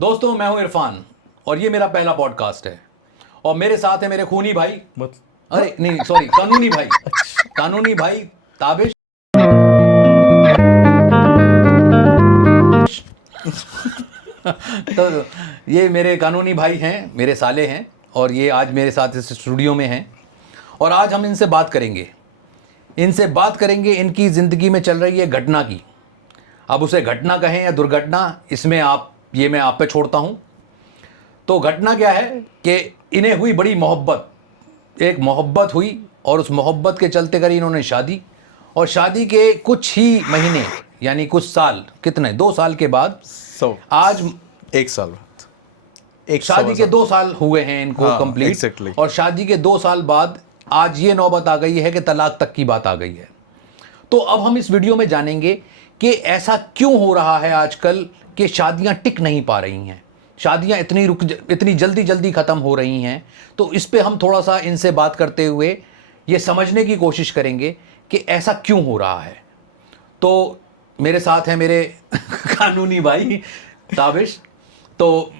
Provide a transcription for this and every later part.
दोस्तों, मैं हूं इरफान और ये मेरा पहला पॉडकास्ट है और मेरे साथ है मेरे खूनी भाई अरे नहीं सॉरी कानूनी भाई कानूनी भाई ताबिश। तो ये मेरे कानूनी भाई हैं, मेरे साले हैं और ये आज मेरे साथ इस स्टूडियो में हैं और आज हम इनसे बात करेंगे इनकी ज़िंदगी में चल रही है घटना की। अब उसे घटना कहें या दुर्घटना, इसमें मैं आप पे छोड़ता हूं। तो घटना क्या है कि इन्हें हुई बड़ी मोहब्बत, एक मोहब्बत हुई और उस मोहब्बत के चलते करी इन्होंने शादी और शादी के कुछ ही महीने यानी कुछ साल, कितने 2 साल के बाद आज 1 साल बाद एक शादी के 2 साल हुए हैं इनको कंप्लीट। exactly. और शादी के 2 साल बाद आज ये नौबत आ गई है कि तलाक तक की बात आ गई है। तो अब हम इस वीडियो में जानेंगे कि ऐसा क्यों हो रहा है आजकल कि शादियां टिक नहीं पा रही हैं, शादियां इतनी जल्दी ख़त्म हो रही हैं। तो इस पे हम थोड़ा सा इनसे बात करते हुए ये समझने की कोशिश करेंगे कि ऐसा क्यों हो रहा है। तो मेरे साथ हैं मेरे कानूनी भाई ताबिश। तो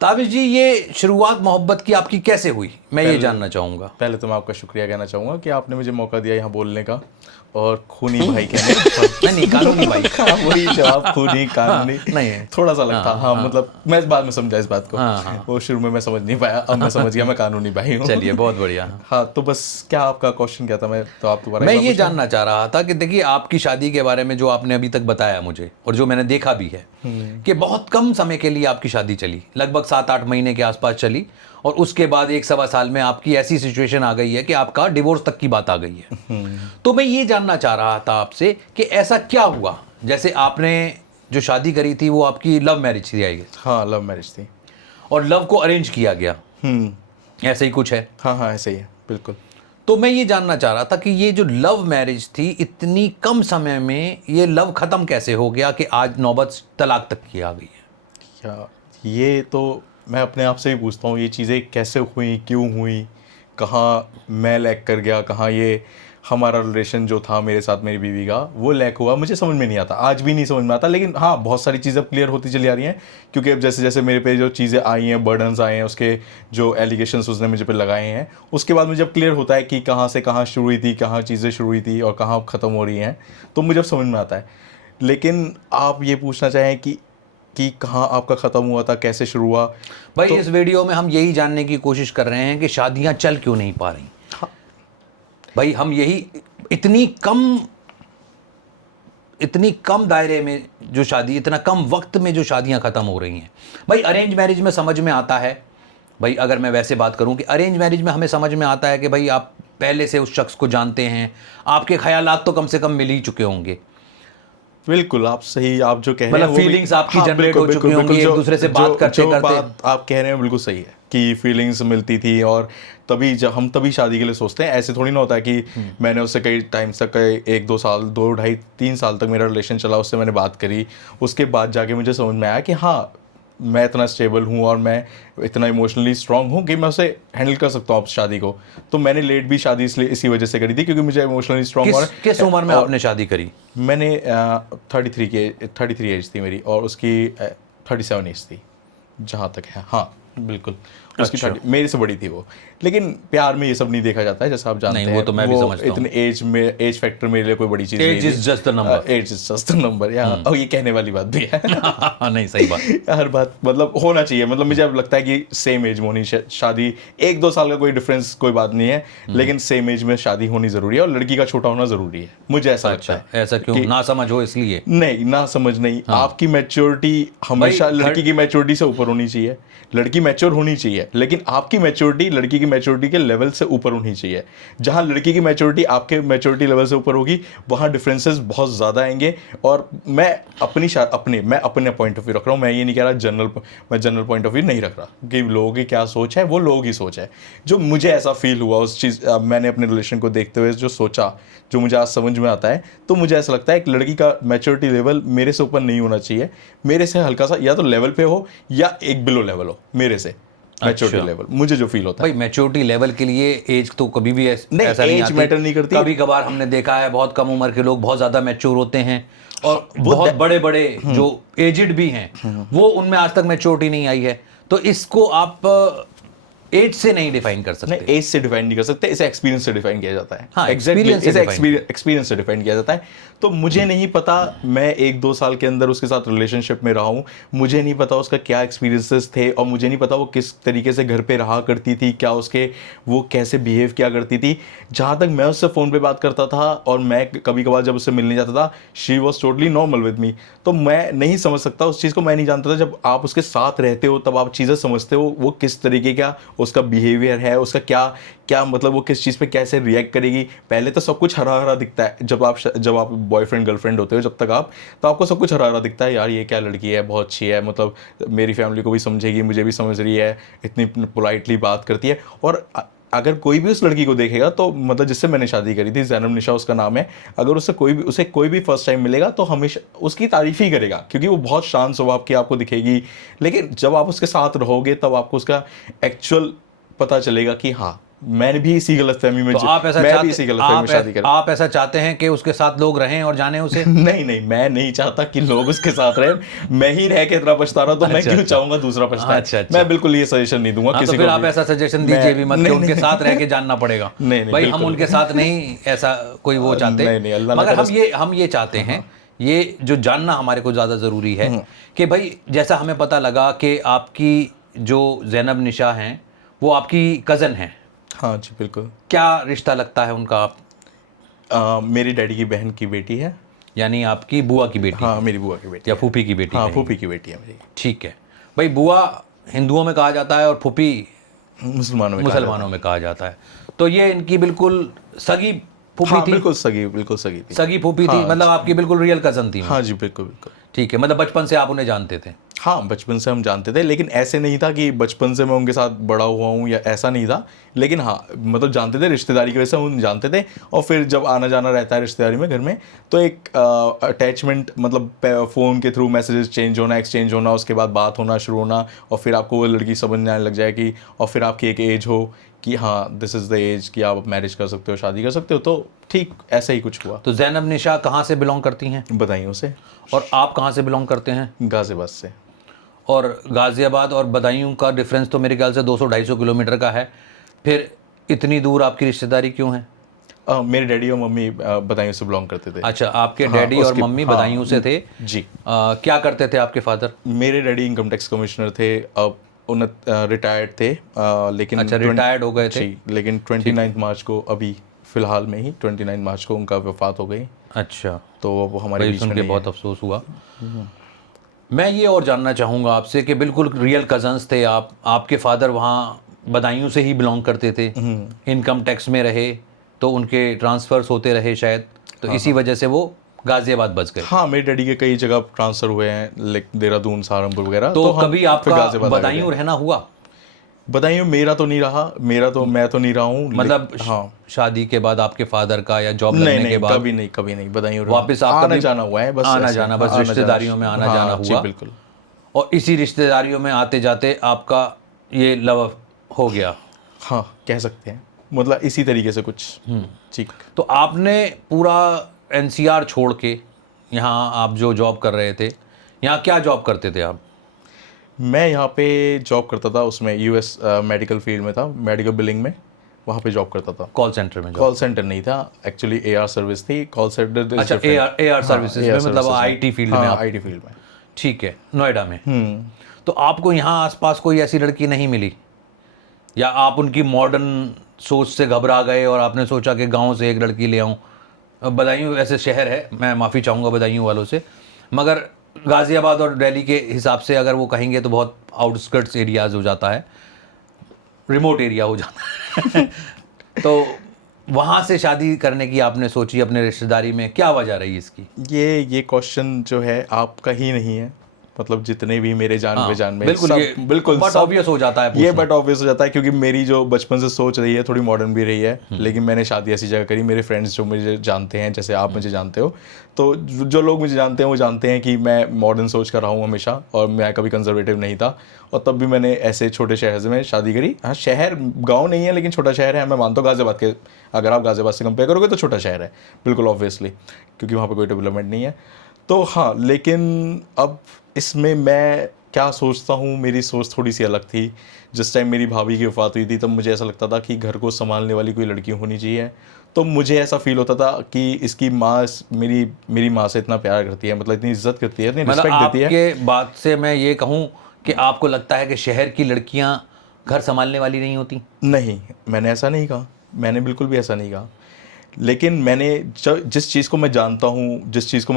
ताबिश जी, ये शुरुआत मोहब्बत की आपकी कैसे हुई, मैं ये जानना चाहूँगा। पहले तो मैं आपका शुक्रिया कहना चाहूँगा कि आपने मुझे मौका दिया यहाँ बोलने का और खूनी भाई कहने नहीं कानूनी भाई वही जवाब खूनी कानूनी नहीं है, थोड़ा सा लगता। हाँ, मतलब मैं इस बाद में समझा इस बात को। हाँ। वो शुरू में मैं समझ नहीं पाया, अब मैं समझ गया मैं कानूनी भाई हूँ। चलिए बहुत बढ़िया। हाँ, तो बस क्या आपका क्वेश्चन क्या था? मैं तो आप दोबारा मैं ये जानना चाह रहा था कि देखिए आपकी शादी के बारे में जो आपने अभी तक बताया मुझे और जो मैंने देखा भी है कि बहुत कम समय के लिए आपकी शादी चली, लगभग 7-8 महीने के आसपास चली और उसके बाद 1-1.25 साल में आपकी ऐसी सिचुएशन आ गई है कि आपका डिवोर्स तक की बात आ गई है। तो मैं ये जानना चाह रहा था आपसे कि ऐसा क्या हुआ, जैसे आपने जो शादी करी थी वो आपकी लव मैरिज थी आई गेस? हाँ, लव मैरिज थी और लव को अरेंज किया गया, ऐसे ही कुछ है? हाँ, ऐसे ही है बिल्कुल। तो मैं ये जानना चाह रहा था कि ये जो लव मैरिज थी, इतनी कम समय में ये लव ख़त्म कैसे हो गया कि आज नौबत तलाक तक की आ गई है? या ये तो मैं अपने आप से ही पूछता हूँ, ये चीज़ें कैसे हुई, क्यों हुई, कहाँ मैं लैग कर गया, कहाँ ये हमारा रिलेशन जो था मेरे साथ मेरी बीवी का वो लैग हुआ, मुझे समझ में नहीं आता, आज भी नहीं समझ में आता। लेकिन हाँ, बहुत सारी चीज़ें अब क्लियर होती चली आ रही हैं क्योंकि अब जैसे जैसे मेरे पे जो चीज़ें आई हैं, बर्डन्स आए हैं, उसके जो एलिगेशंस उसने मुझे पे लगाए हैं, उसके बाद मुझे अब क्लियर होता है कि कहाँ से कहाँ शुरू हुई थी, कहाँ चीज़ें शुरू हुई थी और कहाँ ख़त्म हो रही हैं, तो मुझे अब समझ में आता है। लेकिन आप ये पूछना चाहें कि कहाँ आपका ख़त्म हुआ था, कैसे शुरू हुआ? भाई तो इस वीडियो में हम यही जानने की कोशिश कर रहे हैं कि शादियां चल क्यों नहीं पा रही। हाँ। भाई हम यही इतनी कम दायरे में जो शादी, इतना कम वक्त में जो शादियां ख़त्म हो रही हैं। भाई अरेंज मैरिज में समझ में आता है, भाई अगर मैं वैसे बात करूं कि अरेंज मैरिज में हमें समझ में आता है कि भाई आप पहले से उस शख्स को जानते हैं, आपके ख्यालात तो कम से कम मिल ही चुके होंगे। बिल्कुल, आप सही, आप जो कह रहे हैं मतलब फीलिंग्स आपकी जनरेट हो चुकी होंगी, एक दूसरे से बात करते बात आप कह रहे हैं बिल्कुल सही है कि फीलिंग्स मिलती थी और तभी जब हम तभी शादी के लिए सोचते हैं। ऐसे थोड़ी ना होता है कि मैंने उससे कई टाइम तक 1-2 साल 2 ढाई 3 साल तक मेरा रिलेशन चला, उससे मैंने बात करी, उसके बाद जाके मुझे समझ में आया कि हाँ, मैं इतना स्टेबल हूँ और मैं इतना इमोशनली स्ट्रांग हूँ कि मैं उसे हैंडल कर सकता हूँ शादी को। तो मैंने लेट भी शादी इसलिए इसी वजह से करी थी क्योंकि मुझे इमोशनली स्ट्रांग। किस उम्र में आपने शादी करी? मैंने 33 एज थी मेरी और उसकी 37 एज थी जहाँ तक है। हाँ बिल्कुल, उसकी अच्छा। मेरे से बड़ी थी वो। लेकिन प्यार में ये सब नहीं देखा जाता है, जैसा आप जानते हैं। वो तो मैं भी समझता हूँ। इतने एज फैक्टर मेरे लिए कोई बड़ी चीज़ नहीं है। Age is just the number. Age is just the number, और ये कहने वाली बात भी है। नहीं सही बात। हर बात मतलब होना चाहिए, मतलब मुझे अब लगता है कि सेम एज में होनी शादी, 1-2 साल का कोई डिफरेंस कोई बात नहीं है, लेकिन सेम एज में शादी होनी ज़रूरी है और लड़की का छोटा होना ज़रूरी है, मुझे ऐसा लगता है। ऐसा क्यों? ना समझ हो इसलिए? नहीं, ना समझ नहीं। आपकी मैच्योरिटी हमेशा लड़की की मैच्योरिटी से ऊपर होनी चाहिए। लड़की मैच्योर होनी चाहिए, लेकिन आपकी मैच्योरिटी लड़की की मैच्योरिटी के लेवल से ऊपर होनी चाहिए। जहां लड़की की मैच्योरिटी आपके मैच्योरिटी लेवल से ऊपर होगी, वहां डिफरेंसेस बहुत ज़्यादा आएंगे। और मैं अपने पॉइंट ऑफ व्यू रख रहा हूँ, मैं ये नहीं कह रहा मैं जनरल पॉइंट ऑफ व्यू नहीं रख रहा कि लोगों की क्या सोच है, वो लोगों की सोच है। जो मुझे ऐसा फील हुआ उस चीज़, मैंने अपने रिलेशन को देखते हुए जो सोचा, जो मुझे आज समझ में आता है, तो मुझे ऐसा लगता है कि लड़की का मैच्योरिटी लेवल मेरे से ऊपर नहीं होना चाहिए। मेरे से हल्का सा या तो लेवल पे हो या एक बिलो लेवल हो मेरे से। मैच्योरिटी लेवल मुझे जो फील होता है। भाई मैच्योरिटी लेवल के लिए एज तो कभी भी नहीं, ऐसा नहीं age आती। matter नहीं करती। कभी कभार हमने देखा है बहुत कम उम्र के लोग बहुत ज्यादा मैच्योर होते हैं और वो बहुत बड़े बड़े जो एजिड भी हैं वो उनमें आज तक मैच्योरिटी नहीं आई है। तो इसको आप एज से नहीं डिफाइन कर सकते। नहीं, एज से डिफाइन नहीं कर सकते, इसे एक्सपीरियंस से डिफाइन किया जाता है। हाँ, एग्जैक्टली, experience से इसे define एक्सपीरियंस से डिफाइन किया जाता है। तो मुझे नहीं पता, मैं 1-2 साल के अंदर उसके साथ रिलेशनशिप में रहा हूँ, मुझे नहीं पता उसका क्या एक्सपीरियंसेस थे और मुझे नहीं पता वो किस तरीके से घर पे रहा करती थी, क्या उसके वो कैसे बिहेव किया करती थी। जहाँ तक मैं उससे फ़ोन पे बात करता था और मैं कभी कभार जब उससे मिलने जाता था, she was totally normal with me. तो मैं नहीं समझ सकता उस चीज़ को, मैं नहीं जानता था। जब आप उसके साथ रहते हो तब आप चीज़ें समझते हो वो किस तरीके का उसका बिहेवियर है, उसका क्या क्या मतलब वो किस चीज़ पे कैसे रिएक्ट करेगी। पहले तो सब कुछ हरा हरा दिखता है जब आप बॉयफ्रेंड गर्लफ्रेंड होते हो, जब तक आप, तो आपको सब कुछ हरा हरा दिखता है, यार ये क्या लड़की है, बहुत अच्छी है, मतलब मेरी फैमिली को भी समझेगी, मुझे भी समझ रही है, इतनी पोलाइटली बात करती है। और अगर कोई भी उस लड़की को देखेगा तो मतलब जिससे मैंने शादी करी थी, ज़ैनब निशा उसका नाम है, अगर उसे कोई भी फर्स्ट टाइम मिलेगा तो हमेशा उसकी तारीफ़ ही करेगा क्योंकि वो बहुत शांत स्वभाव की आपको दिखेगी। लेकिन जब आप उसके साथ रहोगे तब आपको उसका एक्चुअल पता चलेगा कि हाँ, मैं भी इसी गलतफहमी में तो आप ऐसा मैं भी इसी गलतफहमी में शादी करूं। आप ऐसा चाहते हैं कि उसके साथ लोग रहें और जाने उसे? नहीं नहीं, मैं नहीं चाहता कि लोग उसके साथ रहें। मैं ही रह के इतना पछता रहा, तो मैं क्यों चाहूंगा दूसरा पछताए। अच्छा। मैं बिल्कुल ये सजेशन नहीं दूंगा हाँ, किसी तो फिर को आप भी। ऐसा सजेशन दीजिए भी मत कि उनके साथ रह के जानना पड़ेगा। नहीं, नहीं, भाई हम बिल्कुल। उनके साथ नहीं ऐसा कोई वो चाहते। नहीं, अल्लाह ना मगर करे। हम ये चाहते हैं, ये जो जानना हमारे को ज़्यादा ज़रूरी है कि भाई जैसा हमें पता लगा कि आपकी जो ज़ैनब निशा हैं वो आपकी कज़न हैं। हाँ जी, बिल्कुल। क्या रिश्ता लगता है उनका? आप मेरी डैडी की बहन की बेटी है। यानी आपकी बुआ की बेटी हाँ, मेरी बुआ की बेटी या है। फूफी की बेटी? हाँ, कहेंगे। फूफी की बेटी है मेरी। ठीक है भाई, बुआ हिंदुओं में कहा जाता है और फूफी मुसलमानों में मुसलमानों में कहा जाता है। तो ये इनकी बिल्कुल सगी फूफी हाँ, थी? बिल्कुल सगी थी। सगी फूफी थी, हाँ, मतलब आपकी बिल्कुल रियल कज़न थी? हाँ जी, बिल्कुल बिल्कुल। ठीक है, मतलब बचपन से आप उन्हें जानते थे? हाँ, बचपन से हम जानते थे, लेकिन ऐसे नहीं था कि बचपन से मैं उनके साथ बड़ा हुआ हूँ या ऐसा नहीं था। लेकिन हाँ, मतलब जानते थे, रिश्तेदारी की वजह से हम जानते थे। और फिर जब आना जाना रहता है रिश्तेदारी में घर में, तो एक अटैचमेंट, मतलब फ़ोन के थ्रू मैसेजेस चेंज होना, एक्सचेंज होना, उसके बाद बात होना शुरू होना, और फिर आपको वो लड़की समझ आने लग जाएगी, और फिर आपकी एक एज हो कि हाँ, दिस इज़ द एज कि आप मैरिज कर सकते हो, शादी कर सकते हो। तो ठीक ऐसा ही कुछ हुआ। तो ज़ैनब निशा कहाँ से बिलोंग करती हैं? बदायूं से। और आप कहाँ से बिलोंग करते हैं? गाज़ियाबाद से। और गाज़ियाबाद और बदायूं का डिफरेंस तो मेरे ख्याल से 200-250 किलोमीटर का है। फिर इतनी दूर आपकी रिश्तेदारी क्यों है? मेरे डैडी और मम्मी बदायूं से बिलोंग करते थे। अच्छा, आपके हाँ, डैडी और उसके- मम्मी हाँ, बदायूं से थे। जी। क्या करते थे आपके फादर? मेरे डैडी इनकम टैक्स कमिश्नर थे, अब रिटायर्ड थे, लेकिन अच्छा, रिटायर्ड हो गए थे। जी, लेकिन 29 मार्च को, अभी फिलहाल में ही 29 मार्च को उनका वफात हो गई। अच्छा, तो वो हमारे भाई बीच सुन में के नहीं बहुत है। अफसोस हुआ। मैं ये और जानना चाहूँगा आपसे कि बिल्कुल रियल कज़न्स थे आप, आपके फादर वहाँ बदायूं से ही बिलोंग करते थे, इनकम टैक्स में रहे तो उनके ट्रांसफ़र्स होते रहे शायद, तो इसी वजह से वो गाज़ियाबाद बच गए। हाँ, मेरे डैडी के कई जगह ट्रांसफ़र हुए हैं, लाइक देहरादून, सहारनपुर वगैरह। तो हम कभी फिर आपका गाज़ियाबाद आ गए। बदायूं रहना हुआ? बदायूं मेरा तो नहीं रहा, मैं तो नहीं रहा हूँ। मतलब हाँ, शादी के बाद आपके फादर का या जॉब नहीं लगने नहीं, के बाद? कभी नहीं बदायूं रहा। वापस आप आना कभी जाना हुआ है, बस आना ऐसे। जाना, बस हाँ, रिश्तेदारियों में आना जाना हाँ, जी, हुआ। बिल्कुल। और इसी रिश्तेदारियों में आते जाते आपका ये लव हो गया? हाँ, कह सकते हैं, मतलब इसी तरीके से कुछ। ठीक। तो आपने पूरा एनसीआर छोड़ के यहाँ आप जो जॉब कर रहे थे, यहाँ क्या जॉब करते थे आप? मैं यहाँ पे जॉब करता था, उसमें यूएस मेडिकल फील्ड में था, मेडिकल बिलिंग में, वहाँ पे जॉब करता था। कॉल सेंटर में जॉब? कॉल सेंटर नहीं था, एक्चुअली एआर सर्विस थी। कॉल सेंटर अच्छा, एआर सर्विसेज में, मतलब आईटी फील्ड में आप? आईटी फील्ड में। ठीक है, नोएडा में। तो आपको यहाँ आसपास कोई ऐसी लड़की नहीं मिली, या आप उनकी मॉडर्न सोच से घबरा गए और आपने सोचा कि गांव से एक लड़की ले आऊँ? बदायूं ऐसे शहर है, मैं माफ़ी चाहूँगा बदायूं वालों से, मगर गाज़ियाबाद और दिल्ली के हिसाब से अगर वो कहेंगे तो बहुत आउटस्कर्ट्स एरियाज़ हो जाता है, रिमोट एरिया हो जाता है। तो वहाँ से शादी करने की आपने सोची अपने रिश्तेदारी में, क्या वजह रही इसकी? ये क्वेश्चन जो है आपका ही नहीं है, मतलब जितने भी मेरे जान हाँ, पहचान में बिल्कुल, सब ये बिल्कुल बट सब ऑब्वियस हो जाता है ये पूछना। बट ऑब्वियस हो जाता है क्योंकि मेरी जो बचपन से सोच रही है थोड़ी मॉडर्न भी रही है, लेकिन मैंने शादी ऐसी जगह करी, मेरे फ्रेंड्स जो मुझे जानते हैं जैसे आप मुझे जानते हो, तो जो लोग मुझे जानते हैं वो जानते हैं कि मैं मॉडर्न सोच कर रहा हूँ हमेशा, और मैं कभी कंजर्वेटिव नहीं था। और तब भी मैंने ऐसे छोटे शहर में शादी करी। हाँ, शहर गाँव नहीं है लेकिन छोटा शहर है, मैं मानता हूँ गाज़ियाबाद के, अगर आप गाज़ियाबाद से कंपेयर करोगे तो छोटा शहर है बिल्कुल ऑब्वियसली, क्योंकि वहाँ पर कोई डेवलपमेंट नहीं है। तो हाँ, लेकिन अब इसमें मैं क्या सोचता हूँ, मेरी सोच थोड़ी सी अलग थी। जिस टाइम मेरी भाभी की वफ़ात हुई थी तब मुझे ऐसा लगता था कि घर को संभालने वाली कोई लड़की होनी चाहिए। तो मुझे ऐसा फील होता था कि इसकी माँ मेरी माँ से इतना प्यार करती है, मतलब इतनी इज्जत करती है, इतनी मतलब रिस्पेक्ट देती है। आपके बात से मैं ये कहूँ कि आपको लगता है कि शहर की लड़कियां घर संभालने वाली नहीं होती? नहीं, मैंने ऐसा नहीं कहा, मैंने बिल्कुल भी ऐसा नहीं कहा। लेकिन मैंने जिस चीज़ को मैं जानता हूँ, जिस चीज़ को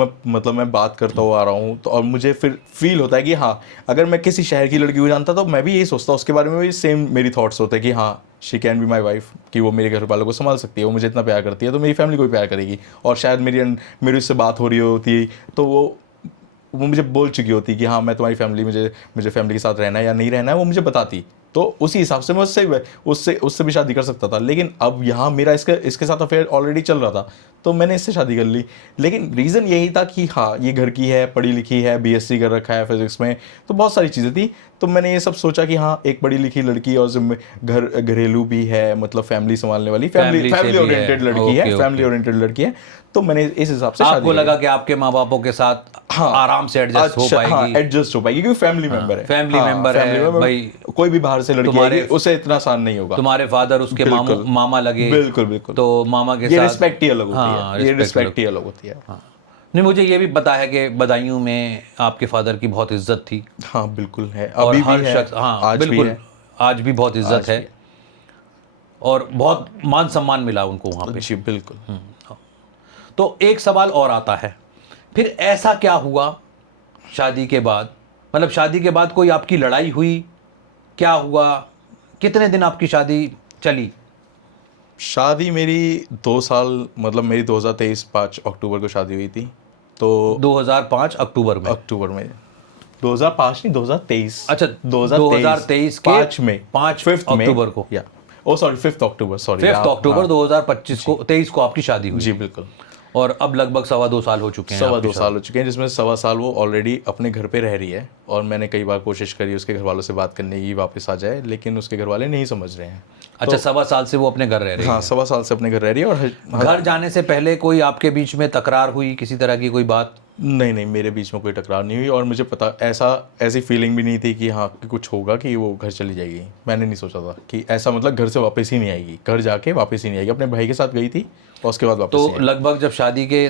मैं बात करता हुआ आ रहा हूँ, तो और मुझे फिर फील होता है कि हाँ, अगर मैं किसी शहर की लड़की को जानता तो मैं भी यही सोचता, उसके बारे में भी सेम मेरी थॉट्स होते हैं कि हाँ, she can be my wife, कि वो मेरे घर वालों को संभाल सकती है, वो मुझे इतना प्यार करती है तो मेरी फैमिली को भी प्यार करेगी। और शायद मेरी उससे बात हो रही होती तो वो मुझे बोल चुकी होती कि हाँ, मैं तुम्हारी फैमिली, मुझे फैमिली के साथ रहना है या नहीं रहना है, वो मुझे बताती। तो उसी हिसाब से मैं उससे भी शादी कर सकता था। लेकिन अब यहाँ मेरा इसके साथ अफेयर ऑलरेडी चल रहा था, तो मैंने इससे शादी कर ली। लेकिन रीज़न यही था कि हाँ, ये घर की है, पढ़ी लिखी है, बीएससी कर रखा है फिजिक्स में, तो बहुत सारी चीज़ें थी। तो मैंने ये सब सोचा कि हाँ, एक पढ़ी लिखी लड़की और घरेलू भी है, मतलब फैमिली संभालने वाली, फैमिली ओरिएंटेड लड़की है, फैमिली ओरिएंटेड लड़की है। तो मैंने इस हिसाब से शादी आपको लगा कि आपके माँ बापों के साथ हाँ, आराम से एडजस्ट हो पाएगी? हाँ, एडजस्ट हो पाएगी क्योंकि फैमिली मेंबर है, फैमिली मेंबर है भाई, कोई भी बाहर से लड़की आएगी उसे इतना आसान नहीं होगा। तुम्हारे फादर उसके मामा लगे, बिल्कुल, तो मामा के ये साथ रिस्पेक्ट ही अलग होती हाँ, है, ये रिस्पेक्ट ही अलग होती है। हाँ। नहीं, मुझे ये भी पता है कि बदायूं में आपके फादर की बहुत इज्जत थी। हाँ, बिल्कुल है, और अभी हर भी है, शख्स, हाँ आज भी बिल्कुल, है, आज भी बहुत इज्जत है और बहुत मान सम्मान मिला उनको वहाँ पे। जी बिल्कुल। तो एक सवाल और आता है, फिर ऐसा क्या हुआ शादी के बाद? मतलब शादी के बाद कोई आपकी लड़ाई हुई, क्या हुआ, कितने दिन आपकी शादी चली? शादी मेरी 2 साल, मतलब मेरी 2023 5 अक्टूबर को शादी हुई थी। तो 2005 अक्टूबर में? अक्टूबर में, 2005 नहीं, 2023। अच्छा, 2023 के 5 में, 5 5 अक्टूबर को, या ओ सॉरी 5 अक्टूबर, सॉरी 5 अक्टूबर 2025 को, 23 को आपकी शादी हुई। जी बिल्कुल। और अब लगभग 2.25 साल हो चुके हैं। 2.25 साल हो चुके हैं, जिसमें 1.25 साल वो ऑलरेडी अपने घर पे रह रही है। और मैंने कई बार कोशिश करी उसके घर वालों से बात करने की, वापस आ जाए, लेकिन उसके घर वाले नहीं समझ रहे हैं। अच्छा, 1.25 साल से वो अपने घर रह रही है? हाँ, 1.25 साल से अपने घर रह रही है। और घर जाने से पहले कोई आपके बीच में तकरार हुई, किसी तरह की कोई बात? नहीं, मेरे बीच में कोई टकरार नहीं हुई। और मुझे पता, ऐसी फीलिंग भी नहीं थी कि हाँ, कि कुछ होगा कि वो घर चली जाएगी। मैंने नहीं सोचा था कि ऐसा, मतलब घर से वापस ही नहीं आएगी, घर जाके वापस ही नहीं आएगी। अपने भाई के साथ गई थी और उसके बाद वापस। तो लगभग जब शादी के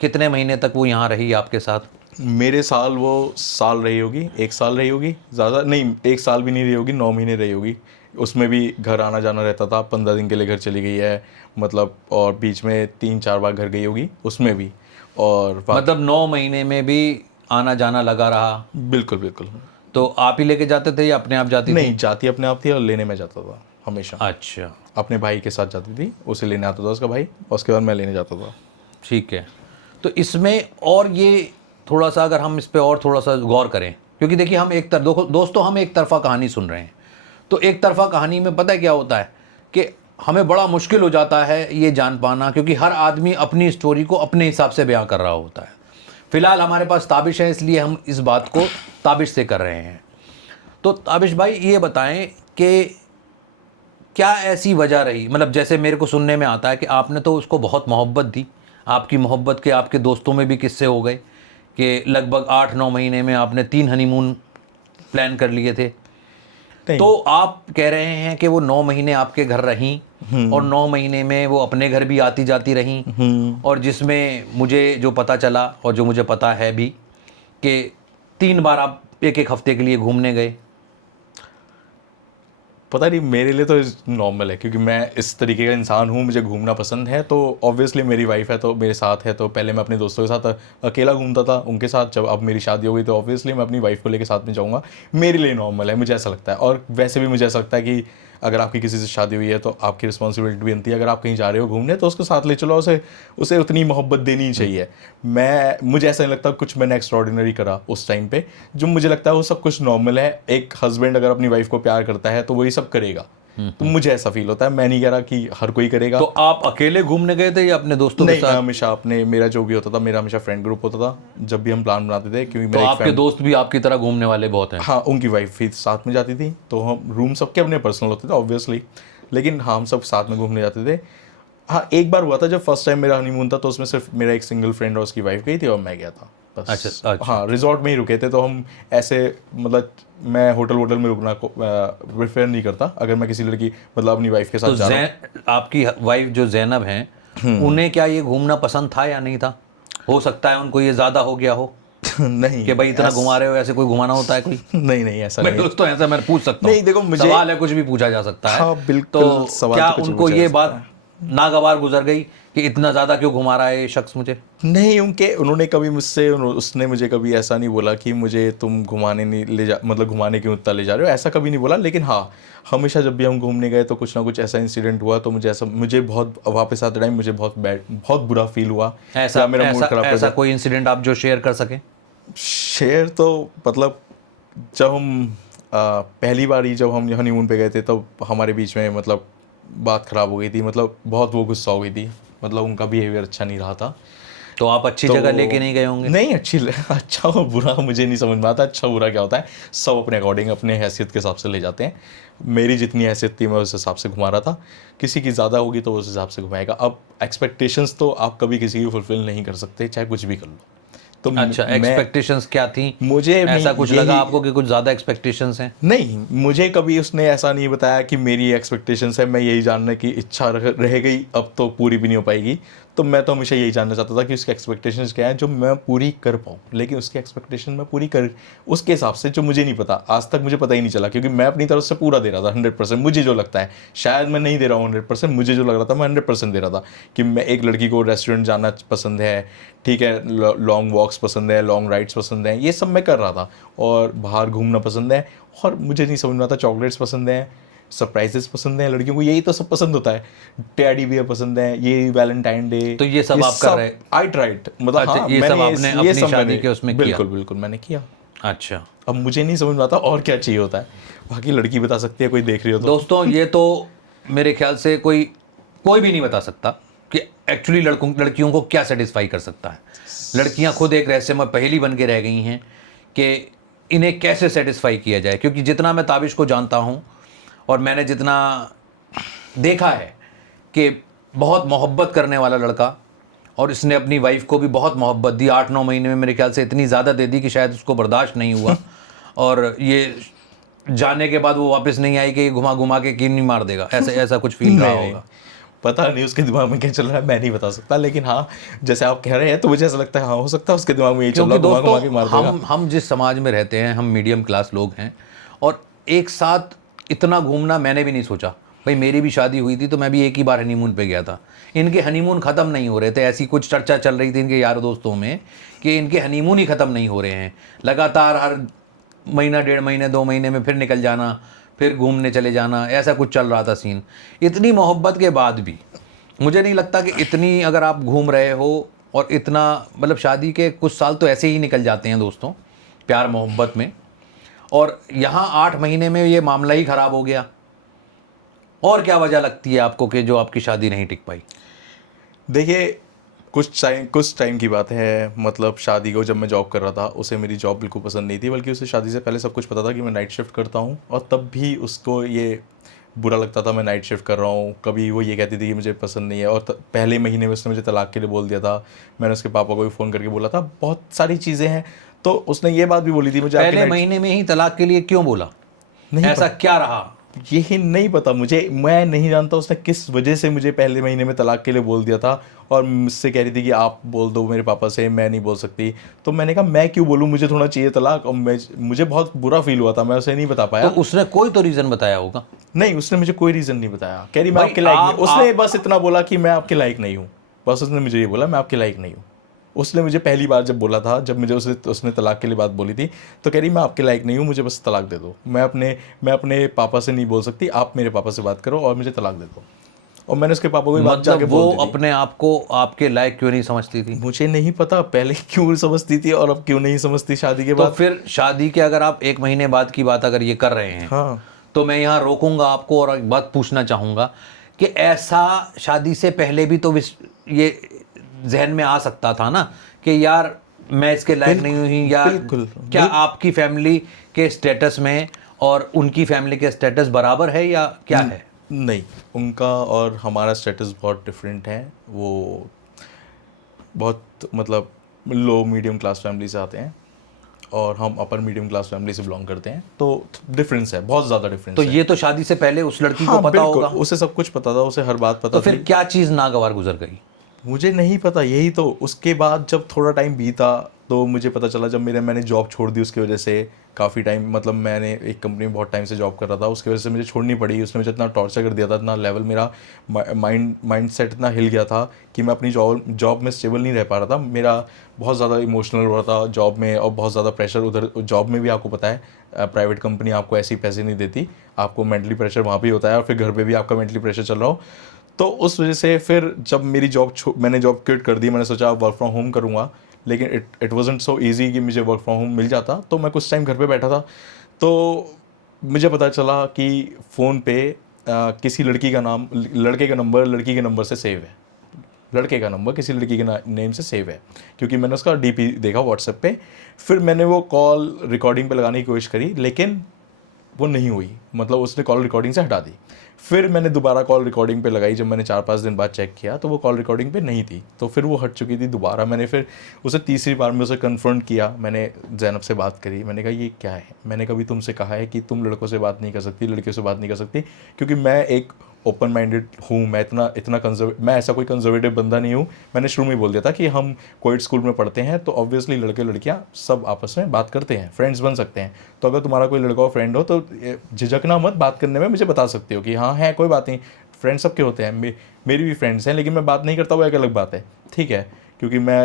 कितने महीने तक वो यहाँ रही आपके साथ? मेरे साल वो साल रही होगी, 1 साल रही होगी, ज़्यादा नहीं, 1 साल भी नहीं रही होगी, 9 महीने रही होगी। उसमें भी घर आना जाना रहता था, 15 दिन के लिए घर चली गई है, मतलब, और बीच में 3-4 बार घर गई होगी उसमें भी। और मतलब 9 महीने में भी आना जाना लगा रहा? बिल्कुल बिल्कुल। तो आप ही लेके जाते थे या अपने आप जाती थी? नहीं, जाती अपने आप थी और लेने में जाता था हमेशा। अच्छा, अपने भाई के साथ जाती थी, उसे लेने आता था उसका भाई, और उसके बाद मैं लेने जाता था। ठीक है। तो इसमें और ये थोड़ा सा, अगर हम इस पे और थोड़ा सा गौर करें, क्योंकि देखिए हम दोस्तों हम एक तरफा कहानी सुन रहे हैं, तो एक तरफा कहानी में पता है क्या होता है कि हमें बड़ा मुश्किल हो जाता है ये जान पाना, क्योंकि हर आदमी अपनी स्टोरी को अपने हिसाब से बयां कर रहा होता है। फिलहाल हमारे पास ताबिश है, इसलिए हम इस बात को ताबिश से कर रहे हैं। तो ताबिश भाई, ये बताएं कि क्या ऐसी वजह रही, मतलब जैसे मेरे को सुनने में आता है कि आपने तो उसको बहुत मोहब्बत दी, आपकी मोहब्बत के आपके दोस्तों में भी किस्से हो गए कि लगभग 8-9 महीने में आपने 3 हनीमून प्लान कर लिए थे। तो आप कह रहे हैं कि वो 9 महीने आपके घर रहीं और 9 महीने में वो अपने घर भी आती जाती रहीं, और जिसमें मुझे जो पता चला और जो मुझे पता है भी कि 3 बार आप एक हफ्ते के लिए घूमने गए। पता नहीं, मेरे लिए तो नॉर्मल है क्योंकि मैं इस तरीके का इंसान हूँ, मुझे घूमना पसंद है। तो ऑब्वियसली मेरी वाइफ है तो मेरे साथ है, तो पहले मैं अपने दोस्तों के साथ अकेला घूमता था, उनके साथ। जब अब मेरी शादी हो गई तो ऑब्वियसली मैं अपनी वाइफ को लेकर साथ में जाऊँगा। मेरे लिए नॉर्मल है, मुझे ऐसा लगता है। और वैसे भी मुझे ऐसा लगता है कि अगर आपकी किसी से शादी हुई है तो आपकी रिस्पॉन्सिबिलिटी भी बनती है, अगर आप कहीं जा रहे हो घूमने तो उसको साथ ले चलो, उसे उतनी मोहब्बत देनी ही चाहिए। मुझे ऐसा नहीं लगता कुछ मैंने एक्स्ट्रॉर्डिनरी करा उस टाइम पे, जो मुझे लगता है वो सब कुछ नॉर्मल है। एक हस्बैंड अगर अपनी वाइफ को प्यार करता है तो वही सब करेगा, तो मुझे ऐसा फील होता है। मैं नहीं कह रहा कि हर कोई करेगा। तो आप अकेले घूमने गए थे या अपने दोस्तों के नहीं, मैं साथ? हमेशा अपने, मेरा जो भी होता था, मेरा हमेशा फ्रेंड ग्रुप होता था जब भी हम प्लान बनाते थे, क्योंकि तो मेरा आपके दोस्त भी आपकी तरह घूमने वाले बहुत हैं? हाँ, उनकी वाइफ भी साथ में जाती थी, तो हम रूम सबके अपने पर्सनल होते थे ऑब्वियसली, लेकिन हाँ हम सब साथ में घूमने जाते थे। हाँ, एक बार हुआ था जब फर्स्ट टाइम मेरा हनीमून था, तो उसमें सिर्फ मेरा एक सिंगल फ्रेंड और उसकी वाइफ गई थी और मैं गया था बस। अच्छा। हाँ, रिजॉर्ट में ही रुके थे, तो हम ऐसे मतलब मैं होटल में रुकना को प्रेफर नहीं करता अगर मैं किसी लड़की मतलब अपनी वाइफ के साथ तो जा रहा हूँ। आपकी वाइफ जो जैनब हैं, उन्हें क्या ये घूमना पसंद था या नहीं था? हो सकता है उनको ये ज्यादा हो गया हो नहीं कि भाई इतना घुमा रहे हो, ऐसे कोई घुमाना होता है कोई? नहीं ऐसा मैं नहीं है। दोस्तों ऐसा मैं पूछ सकता हूँ? नहीं, देखो मुझे सवाल है, कुछ भी पूछा जा सकता है। हाँ, बिल्कुल, तो सवाल क्या तो कुछ भी उनको पूछा ये जा बात नागवार गुजर गई कि इतना ज्यादा क्यों घुमा रहा है ये शख्स मुझे? नहीं, उन्होंने कभी मुझसे, उसने मुझे कभी ऐसा नहीं बोला कि मुझे तुम घुमाने नहीं ले जा, मतलब घुमाने क्यों इतना ले जा रहे हो, ऐसा कभी नहीं बोला। लेकिन हाँ, हमेशा जब भी हम घूमने गए तो कुछ ना कुछ ऐसा इंसिडेंट हुआ, तो मुझे बहुत वापस आते टाइम मुझे बहुत बुरा फील हुआ। ऐसा मेरा मूड खराब ऐसा कोई इंसिडेंट आप जो शेयर कर सके? शेयर तो मतलब जब हम पहली बार ही जब हम हनीमून पे गए थे, तब हमारे बीच में मतलब बात ख़राब हो गई थी, मतलब बहुत वो गुस्सा हो गई थी, मतलब उनका बिहेवियर अच्छा नहीं रहा था। तो आप अच्छी तो जगह लेके नहीं गए होंगे? नहीं, अच्छा और बुरा मुझे नहीं समझ में आता। अच्छा बुरा क्या होता है, सब अपने अकॉर्डिंग अपने हैसियत के हिसाब से ले जाते हैं। मेरी जितनी हैसियत थी मैं उस हिसाब से घुमा रहा था, किसी की ज़्यादा होगी तो उस हिसाब से घुमाएगा। अब एक्सपेक्टेशंस तो आप कभी किसी की फुलफिल नहीं कर सकते, चाहे कुछ भी कर लो। तो अच्छा, एक्सपेक्टेशंस क्या थी? मुझे ऐसा कुछ लगा आपको कि कुछ ज़्यादा एक्सपेक्टेशंस हैं? नहीं, मुझे कभी उसने ऐसा नहीं बताया कि मेरी एक्सपेक्टेशंस है, मैं यही जानने की इच्छा रह गई, अब तो पूरी भी नहीं हो पाएगी। तो मैं तो हमेशा यही जानना चाहता था कि उसकी एक्सपेक्टेशंस क्या है जो मैं पूरी कर पाऊँ, लेकिन उसकी एक्सपेक्टेशन मैं पूरी कर उसके हिसाब से जो मुझे नहीं पता, आज तक मुझे पता ही नहीं चला, क्योंकि मैं अपनी तरफ से पूरा दे रहा था 100%। मुझे जो लगता है, शायद मैं नहीं दे रहा हूँ 100%, मुझे जो लग रहा था मैं 100% दे रहा था कि मैं एक लड़की को रेस्टोरेंट जाना पसंद है, ठीक है, लॉन्ग वॉक्स पसंद है, लॉन्ग राइड्स पसंद है, ये सब मैं कर रहा था, और बाहर घूमना पसंद है, और मुझे नहीं समझ में आता चॉकलेट्स पसंद हैं, सरप्राइजेस पसंद हैं, लड़कियों को यही तो सब पसंद होता है, टेडी बियर पसंद है, ये वैलेंटाइन डे, तो ये सब आप कर रहे? आई ट्राइड, मतलब अच्छा, हाँ, ये सब मैंने आपने अपनी शादी के उसमें किया? बिल्कुल मैंने किया। अच्छा, अब मुझे नहीं समझ में आता और क्या चाहिए होता है, बाकी लड़की बता सकती है, कोई देख रही हो तो। दोस्तों ये तो मेरे ख्याल से कोई भी नहीं बता सकता कि एक्चुअली लड़कियों को क्या सेटिस्फाई कर सकता है। लड़कियां खुद एक रहस्यमय पहेली बन के रह गई हैं कि इन्हें कैसे सेटिस्फाई किया जाए, क्योंकि जितना मैं ताबिश को जानता हूँ और मैंने जितना देखा है कि बहुत मोहब्बत करने वाला लड़का, और इसने अपनी वाइफ को भी बहुत मोहब्बत दी, 8-9 महीने में मेरे ख्याल से इतनी ज़्यादा दे दी कि शायद उसको बर्दाश्त नहीं हुआ और ये जाने के बाद वो वापस नहीं आई कि ये घुमा घुमा के कीन नहीं मार देगा, ऐसा कुछ फील रहा होगा। पता नहीं उसके दिमाग में क्या चल रहा है, मैं नहीं बता सकता, लेकिन हाँ जैसे आप कह रहे हैं तो मुझे ऐसा लगता है हाँ हो सकता है उसके दिमाग में ये चल रहा है, घुमा घुमा के मार देगा। हम जिस समाज में रहते हैं, हम मीडियम क्लास लोग हैं, और एक साथ इतना घूमना मैंने भी नहीं सोचा। भाई मेरी भी शादी हुई थी तो मैं भी एक ही बार हनीमून पे गया था, इनके हनीमून ख़त्म नहीं हो रहे थे, ऐसी कुछ चर्चा चल रही थी इनके यार दोस्तों में कि इनके हनीमून ही ख़त्म नहीं हो रहे हैं। लगातार हर महीना, 1.5 महीने, 2 महीने में फिर निकल जाना, फिर घूमने चले जाना, ऐसा कुछ चल रहा था सीन। इतनी मोहब्बत के बाद भी मुझे नहीं लगता कि इतनी, अगर आप घूम रहे हो और इतना, मतलब शादी के कुछ साल तो ऐसे ही निकल जाते हैं दोस्तों प्यार मोहब्बत में, और यहाँ 8 महीने में ये मामला ही ख़राब हो गया। और क्या वजह लगती है आपको कि जो आपकी शादी नहीं टिक पाई? देखिए, कुछ टाइम की बात है, मतलब शादी को जब मैं जॉब कर रहा था, उसे मेरी जॉब बिल्कुल पसंद नहीं थी, बल्कि उसे शादी से पहले सब कुछ पता था कि मैं नाइट शिफ्ट करता हूँ, और तब भी उसको ये बुरा लगता था मैं नाइट शिफ्ट कर रहा हूँ। कभी वो ये कहती थी कि मुझे पसंद नहीं है, और पहले महीने में उसने मुझे तलाक के लिए बोल दिया था। मैंने उसके पापा को भी फ़ोन करके बोला था, बहुत सारी चीज़ें हैं। तो उसने ये बात भी बोली थी मुझे, पहले महीने में ही तलाक के लिए क्यों बोला? नहीं, ऐसा क्या रहा? यही नहीं पता मुझे, मैं नहीं जानता उसने किस वजह से मुझे पहले महीने में तलाक के लिए बोल दिया था, और मुझसे कह रही थी कि आप बोल दो मेरे पापा से, मैं नहीं बोल सकती। तो मैंने कहा मैं क्यों बोलूँ, मुझे थोड़ा चाहिए तलाक, और मुझे बहुत बुरा फील हुआ था, मैं उसे नहीं बता पाया। तो उसने कोई तो रीज़न बताया होगा? नहीं, उसने मुझे कोई रीज़न नहीं बताया, कह रही मैं आपके लायक नहीं। उसने बस इतना बोला कि मैं आपके लायक नहीं हूँ, बस उसने मुझे ये बोला मैं आपके लायक नहीं हूँ। उसने मुझे पहली बार जब बोला था, जब मुझे उसने तलाक के लिए बात बोली थी, तो कह रही मैं आपके लायक नहीं हूँ, मुझे बस तलाक दे दो, मैं अपने पापा से नहीं बोल सकती, आप मेरे पापा से बात करो और मुझे तलाक दे दो। और मैंने उसके पापा को ये बात जाके मतलब वो बोल दी थी। अपने आप को आपके लायक क्यों नहीं समझती थी? मुझे नहीं पता पहले क्यों समझती थी और अब क्यों नहीं समझती शादी के तो बाद। फिर शादी के अगर आप 1 महीने बाद की बात अगर ये कर रहे हैं, हाँ, तो मैं यहाँ रोकूंगा आपको और एक बात पूछना चाहूँगा कि ऐसा शादी से पहले भी तो ये जहन में आ सकता था ना कि यार मैं इसके लायक नहीं हुई, या बिल्कुल, क्या आपकी फैमिली के स्टेटस में और उनकी फैमिली के स्टेटस बराबर है या क्या है? नहीं, उनका और हमारा स्टेटस बहुत डिफरेंट है। वो बहुत मतलब लो मीडियम क्लास फैमिली से आते हैं और हम अपर मीडियम क्लास फैमिली से बिलोंग करते हैं, तो डिफरेंस है, बहुत ज़्यादा डिफरेंस तो है। ये तो शादी से पहले उस लड़की हाँ को पता बिल्कुल, होगा, उसे सब कुछ पता था, उसे हर बात पता तो फिर थी। क्या चीज़ नागवार गुजर गई? मुझे नहीं पता, यही तो उसके बाद जब थोड़ा टाइम बीता तो मुझे पता चला, जब मैंने जॉब छोड़ दी उसकी वजह से, काफ़ी टाइम मतलब मैंने एक कंपनी में बहुत टाइम से जॉब कर रहा था, उसकी वजह से मुझे छोड़नी पड़ी। उसने मुझे इतना टॉर्चर कर दिया था, इतना लेवल मेरा माइंड सेट इतना हिल गया था कि मैं अपनी जॉब में स्टेबल नहीं रह पा रहा था। मेरा बहुत ज़्यादा इमोशनल हो रहा था जॉब में, और बहुत ज़्यादा प्रेशर उधर जॉब में भी। आपको पता है प्राइवेट कंपनी आपको ऐसे ही पैसे नहीं देती, आपको मेंटली प्रेशर वहाँ भी होता है, और फिर घर पे भी आपका मेंटली प्रेशर चल रहा हो। तो उस वजह से फिर जब मेरी मैंने जॉब क्विट कर दी, मैंने सोचा वर्क फ्रॉम होम करूँगा, लेकिन इट वाजंट सो इजी कि मुझे वर्क फ्रॉम होम मिल जाता। तो मैं कुछ टाइम घर पे बैठा था, तो मुझे पता चला कि फ़ोन पे किसी लड़के का नंबर लड़की के नंबर से सेव है। लड़के का नंबर किसी लड़की के नेम से सेव है, क्योंकि मैंने उसका डीपी देखा व्हाट्सएप पे। फिर मैंने वो कॉल रिकॉर्डिंग पे लगाने की कोशिश करी, लेकिन वो नहीं हुई, मतलब उसने कॉल रिकॉर्डिंग से हटा दी। फिर मैंने दोबारा कॉल रिकॉर्डिंग पे लगाई, जब मैंने 4-5 दिन बाद चेक किया तो वो कॉल रिकॉर्डिंग पे नहीं थी, तो फिर वो हट चुकी थी। दोबारा मैंने फिर उसे तीसरी बार में उसे कन्फ्रंट किया, मैंने ज़ैनब से बात करी, मैंने कहा ये क्या है, मैंने कभी तुमसे कहा है कि तुम लड़कों से बात नहीं कर सकती, लड़कियों से बात नहीं कर सकती, क्योंकि मैं एक ओपन माइंडेड हूँ, मैं मैं ऐसा कोई कंजर्वेटिव बंदा नहीं हूँ। मैंने शुरू में बोल दिया था कि हम कोएड स्कूल में पढ़ते हैं, तो ऑब्वियसली लड़के लड़कियाँ सब आपस में बात करते हैं, फ्रेंड्स बन सकते हैं। तो अगर तुम्हारा कोई लड़का और फ्रेंड हो तो झिझकना मत, बात करने में मुझे बता सकते हो कि हाँ है, कोई बात नहीं, फ्रेंड्स सबके होते हैं, मेरी भी फ्रेंड्स हैं, लेकिन मैं बात नहीं करता, वो एक अलग बात है, ठीक है। क्योंकि मैं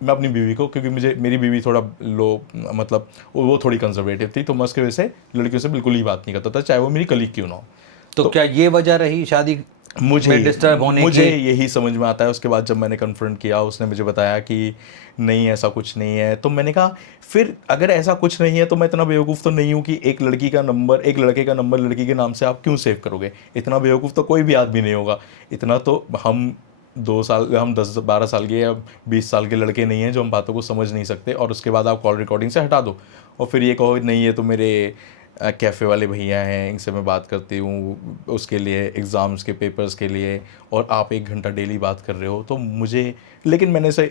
अपनी बीवी को, क्योंकि मेरी बीवी थोड़ा लो, मतलब वो थोड़ी कंजर्वेटिव थी, तो मैं उसकी वजह से लड़कियों से बिल्कुल ही बात नहीं करता था, चाहे वो मेरी कलीग क्यों ना हो। तो क्या ये वजह रही शादी में डिस्टर्ब होने मुझे की? यही समझ में आता है। उसके बाद जब मैंने कन्फ्रंट किया, उसने मुझे बताया कि नहीं ऐसा कुछ नहीं है। तो मैंने कहा फिर अगर ऐसा कुछ नहीं है तो मैं इतना बेवकूफ़ तो नहीं हूँ कि एक लड़के का नंबर लड़की के नाम से आप क्यों सेव करोगे। इतना बेवकूफ़ तो कोई भी आदमी नहीं होगा। इतना तो हम 10-12 साल के या 20 साल के लड़के नहीं हैं जो हम बातों को समझ नहीं सकते। और उसके बाद आप कॉल रिकॉर्डिंग से हटा दो और फिर ये कहो नहीं ये तो मेरे कैफ़े वाले भैया हैं, इनसे मैं बात करती हूँ उसके लिए, एग्ज़ाम्स के पेपर्स के लिए, और आप 1 घंटा डेली बात कर रहे हो। तो मुझे, लेकिन मैंने इसे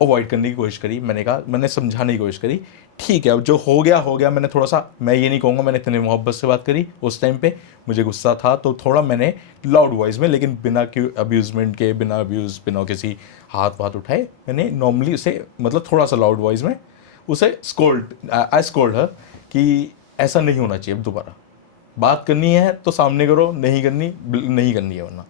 अवॉइड करने की कोशिश करी। मैंने समझाने की कोशिश करी, ठीक है अब जो हो गया। मैंने थोड़ा सा, मैं ये नहीं कहूँगा मैंने इतने मोहब्बत से बात करी, उस टाइम पे मुझे गुस्सा था तो थोड़ा मैंने लाउड वॉइस में, लेकिन बिना अब्यूज़मेंट के, बिना किसी हाथ उठाए, मैंने नॉर्मली उसे, मतलब थोड़ा सा लाउड वॉइस में उसे आई स्कोल्ड हर कि ऐसा नहीं होना चाहिए। अब दोबारा बात करनी है तो सामने करो, नहीं करनी है, वरना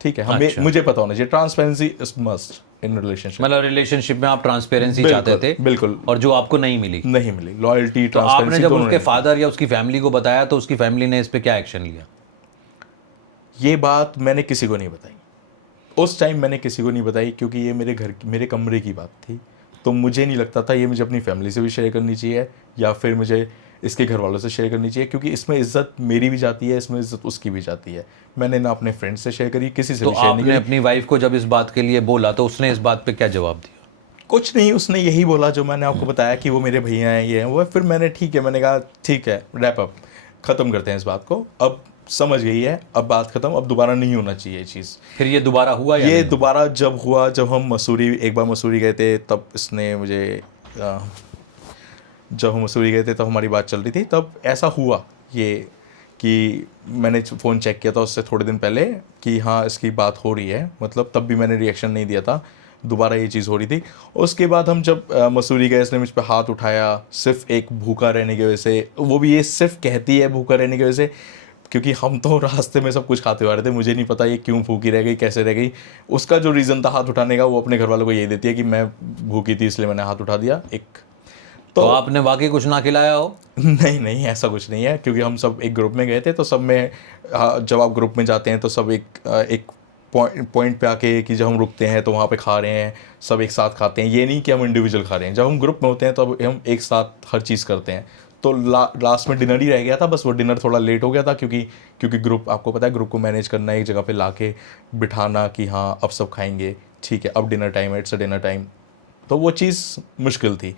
ठीक है। हमें अच्छा। मुझे पता होना चाहिए, transparency is must in relationship. मतलब रिलेशनशिप में आप ट्रांसपेरेंसी चाहते थे, बिल्कुल, और जो आपको नहीं मिली। लॉयल्टी, तो आपने ट्रांसपेरेंसी जब दोनों उसके नहीं। फादर या उसकी फैमिली को बताया तो उसकी फैमिली ने इस पे क्या एक्शन लिया? ये बात मैंने किसी को नहीं बताई उस टाइम, मैंने किसी को नहीं बताई क्योंकि ये मेरे कमरे की बात थी। तो मुझे नहीं लगता था ये मुझे अपनी फैमिली से भी शेयर करनी चाहिए या फिर मुझे इसके घर वालों से शेयर करनी चाहिए, क्योंकि इसमें इज्जत मेरी भी जाती है, इसमें इज्जत उसकी भी जाती है। मैंने ना अपने फ्रेंड से शेयर करी, किसी से तो भी शेयर नहीं आपने करी। अपनी वाइफ को जब इस बात के लिए बोला तो उसने इस बात पे क्या जवाब दिया? कुछ नहीं, उसने यही बोला जो मैंने आपको बताया कि वो मेरे भैया हैं, ये हैं, वो है। फिर मैंने मैंने कहा ठीक है, रैप अप, ख़त्म करते हैं इस बात को, अब समझ गई है, अब बात ख़त्म, अब दोबारा नहीं होना चाहिए ये चीज़। फिर ये दोबारा हुआ या ये नहीं? दोबारा जब हुआ, जब हम एक बार मसूरी गए थे, तब इसने मुझे जब हम मसूरी गए थे तब हमारी बात चल रही थी, तब ऐसा हुआ ये कि मैंने फ़ोन चेक किया था उससे थोड़े दिन पहले कि हाँ इसकी बात हो रही है, मतलब तब भी मैंने रिएक्शन नहीं दिया था, दोबारा ये चीज़ हो रही थी। उसके बाद हम जब मसूरी गए, इसने मुझ पर हाथ उठाया सिर्फ एक भूखा रहने की वजह से, वो भी ये सिर्फ कहती है भूखा रहने की वजह से, क्योंकि हम तो रास्ते में सब कुछ खाते हुए आ रहे थे, मुझे नहीं पता ये क्यों भूखी रह गई, कैसे रह गई। उसका जो रीज़न था हाथ उठाने का, वो अपने घर वालों को यही देती है कि मैं भूखी थी इसलिए मैंने हाथ उठा दिया एक। तो आपने वाकई कुछ ना खिलाया हो? नहीं नहीं, ऐसा कुछ नहीं है, क्योंकि हम सब एक ग्रुप में गए थे, तो सब में जब आप ग्रुप में जाते हैं तो सब एक पॉइंट पे आके कि जब हम रुकते हैं तो वहाँ पे खा रहे हैं, सब एक साथ खाते हैं। ये नहीं कि हम इंडिविजुअल खा रहे हैं, जब हम ग्रुप में होते हैं तो हम एक साथ हर चीज़ करते हैं। तो लास्ट में डिनर ही रह गया था, बस वो डिनर थोड़ा लेट हो गया था, क्योंकि ग्रुप, आपको पता है ग्रुप को मैनेज करना, एक जगह पे लाके बिठाना कि हाँ अब सब खाएंगे, ठीक है अब डिनर टाइम है, इट्स अ डिनर टाइम। तो वो चीज़ मुश्किल थी।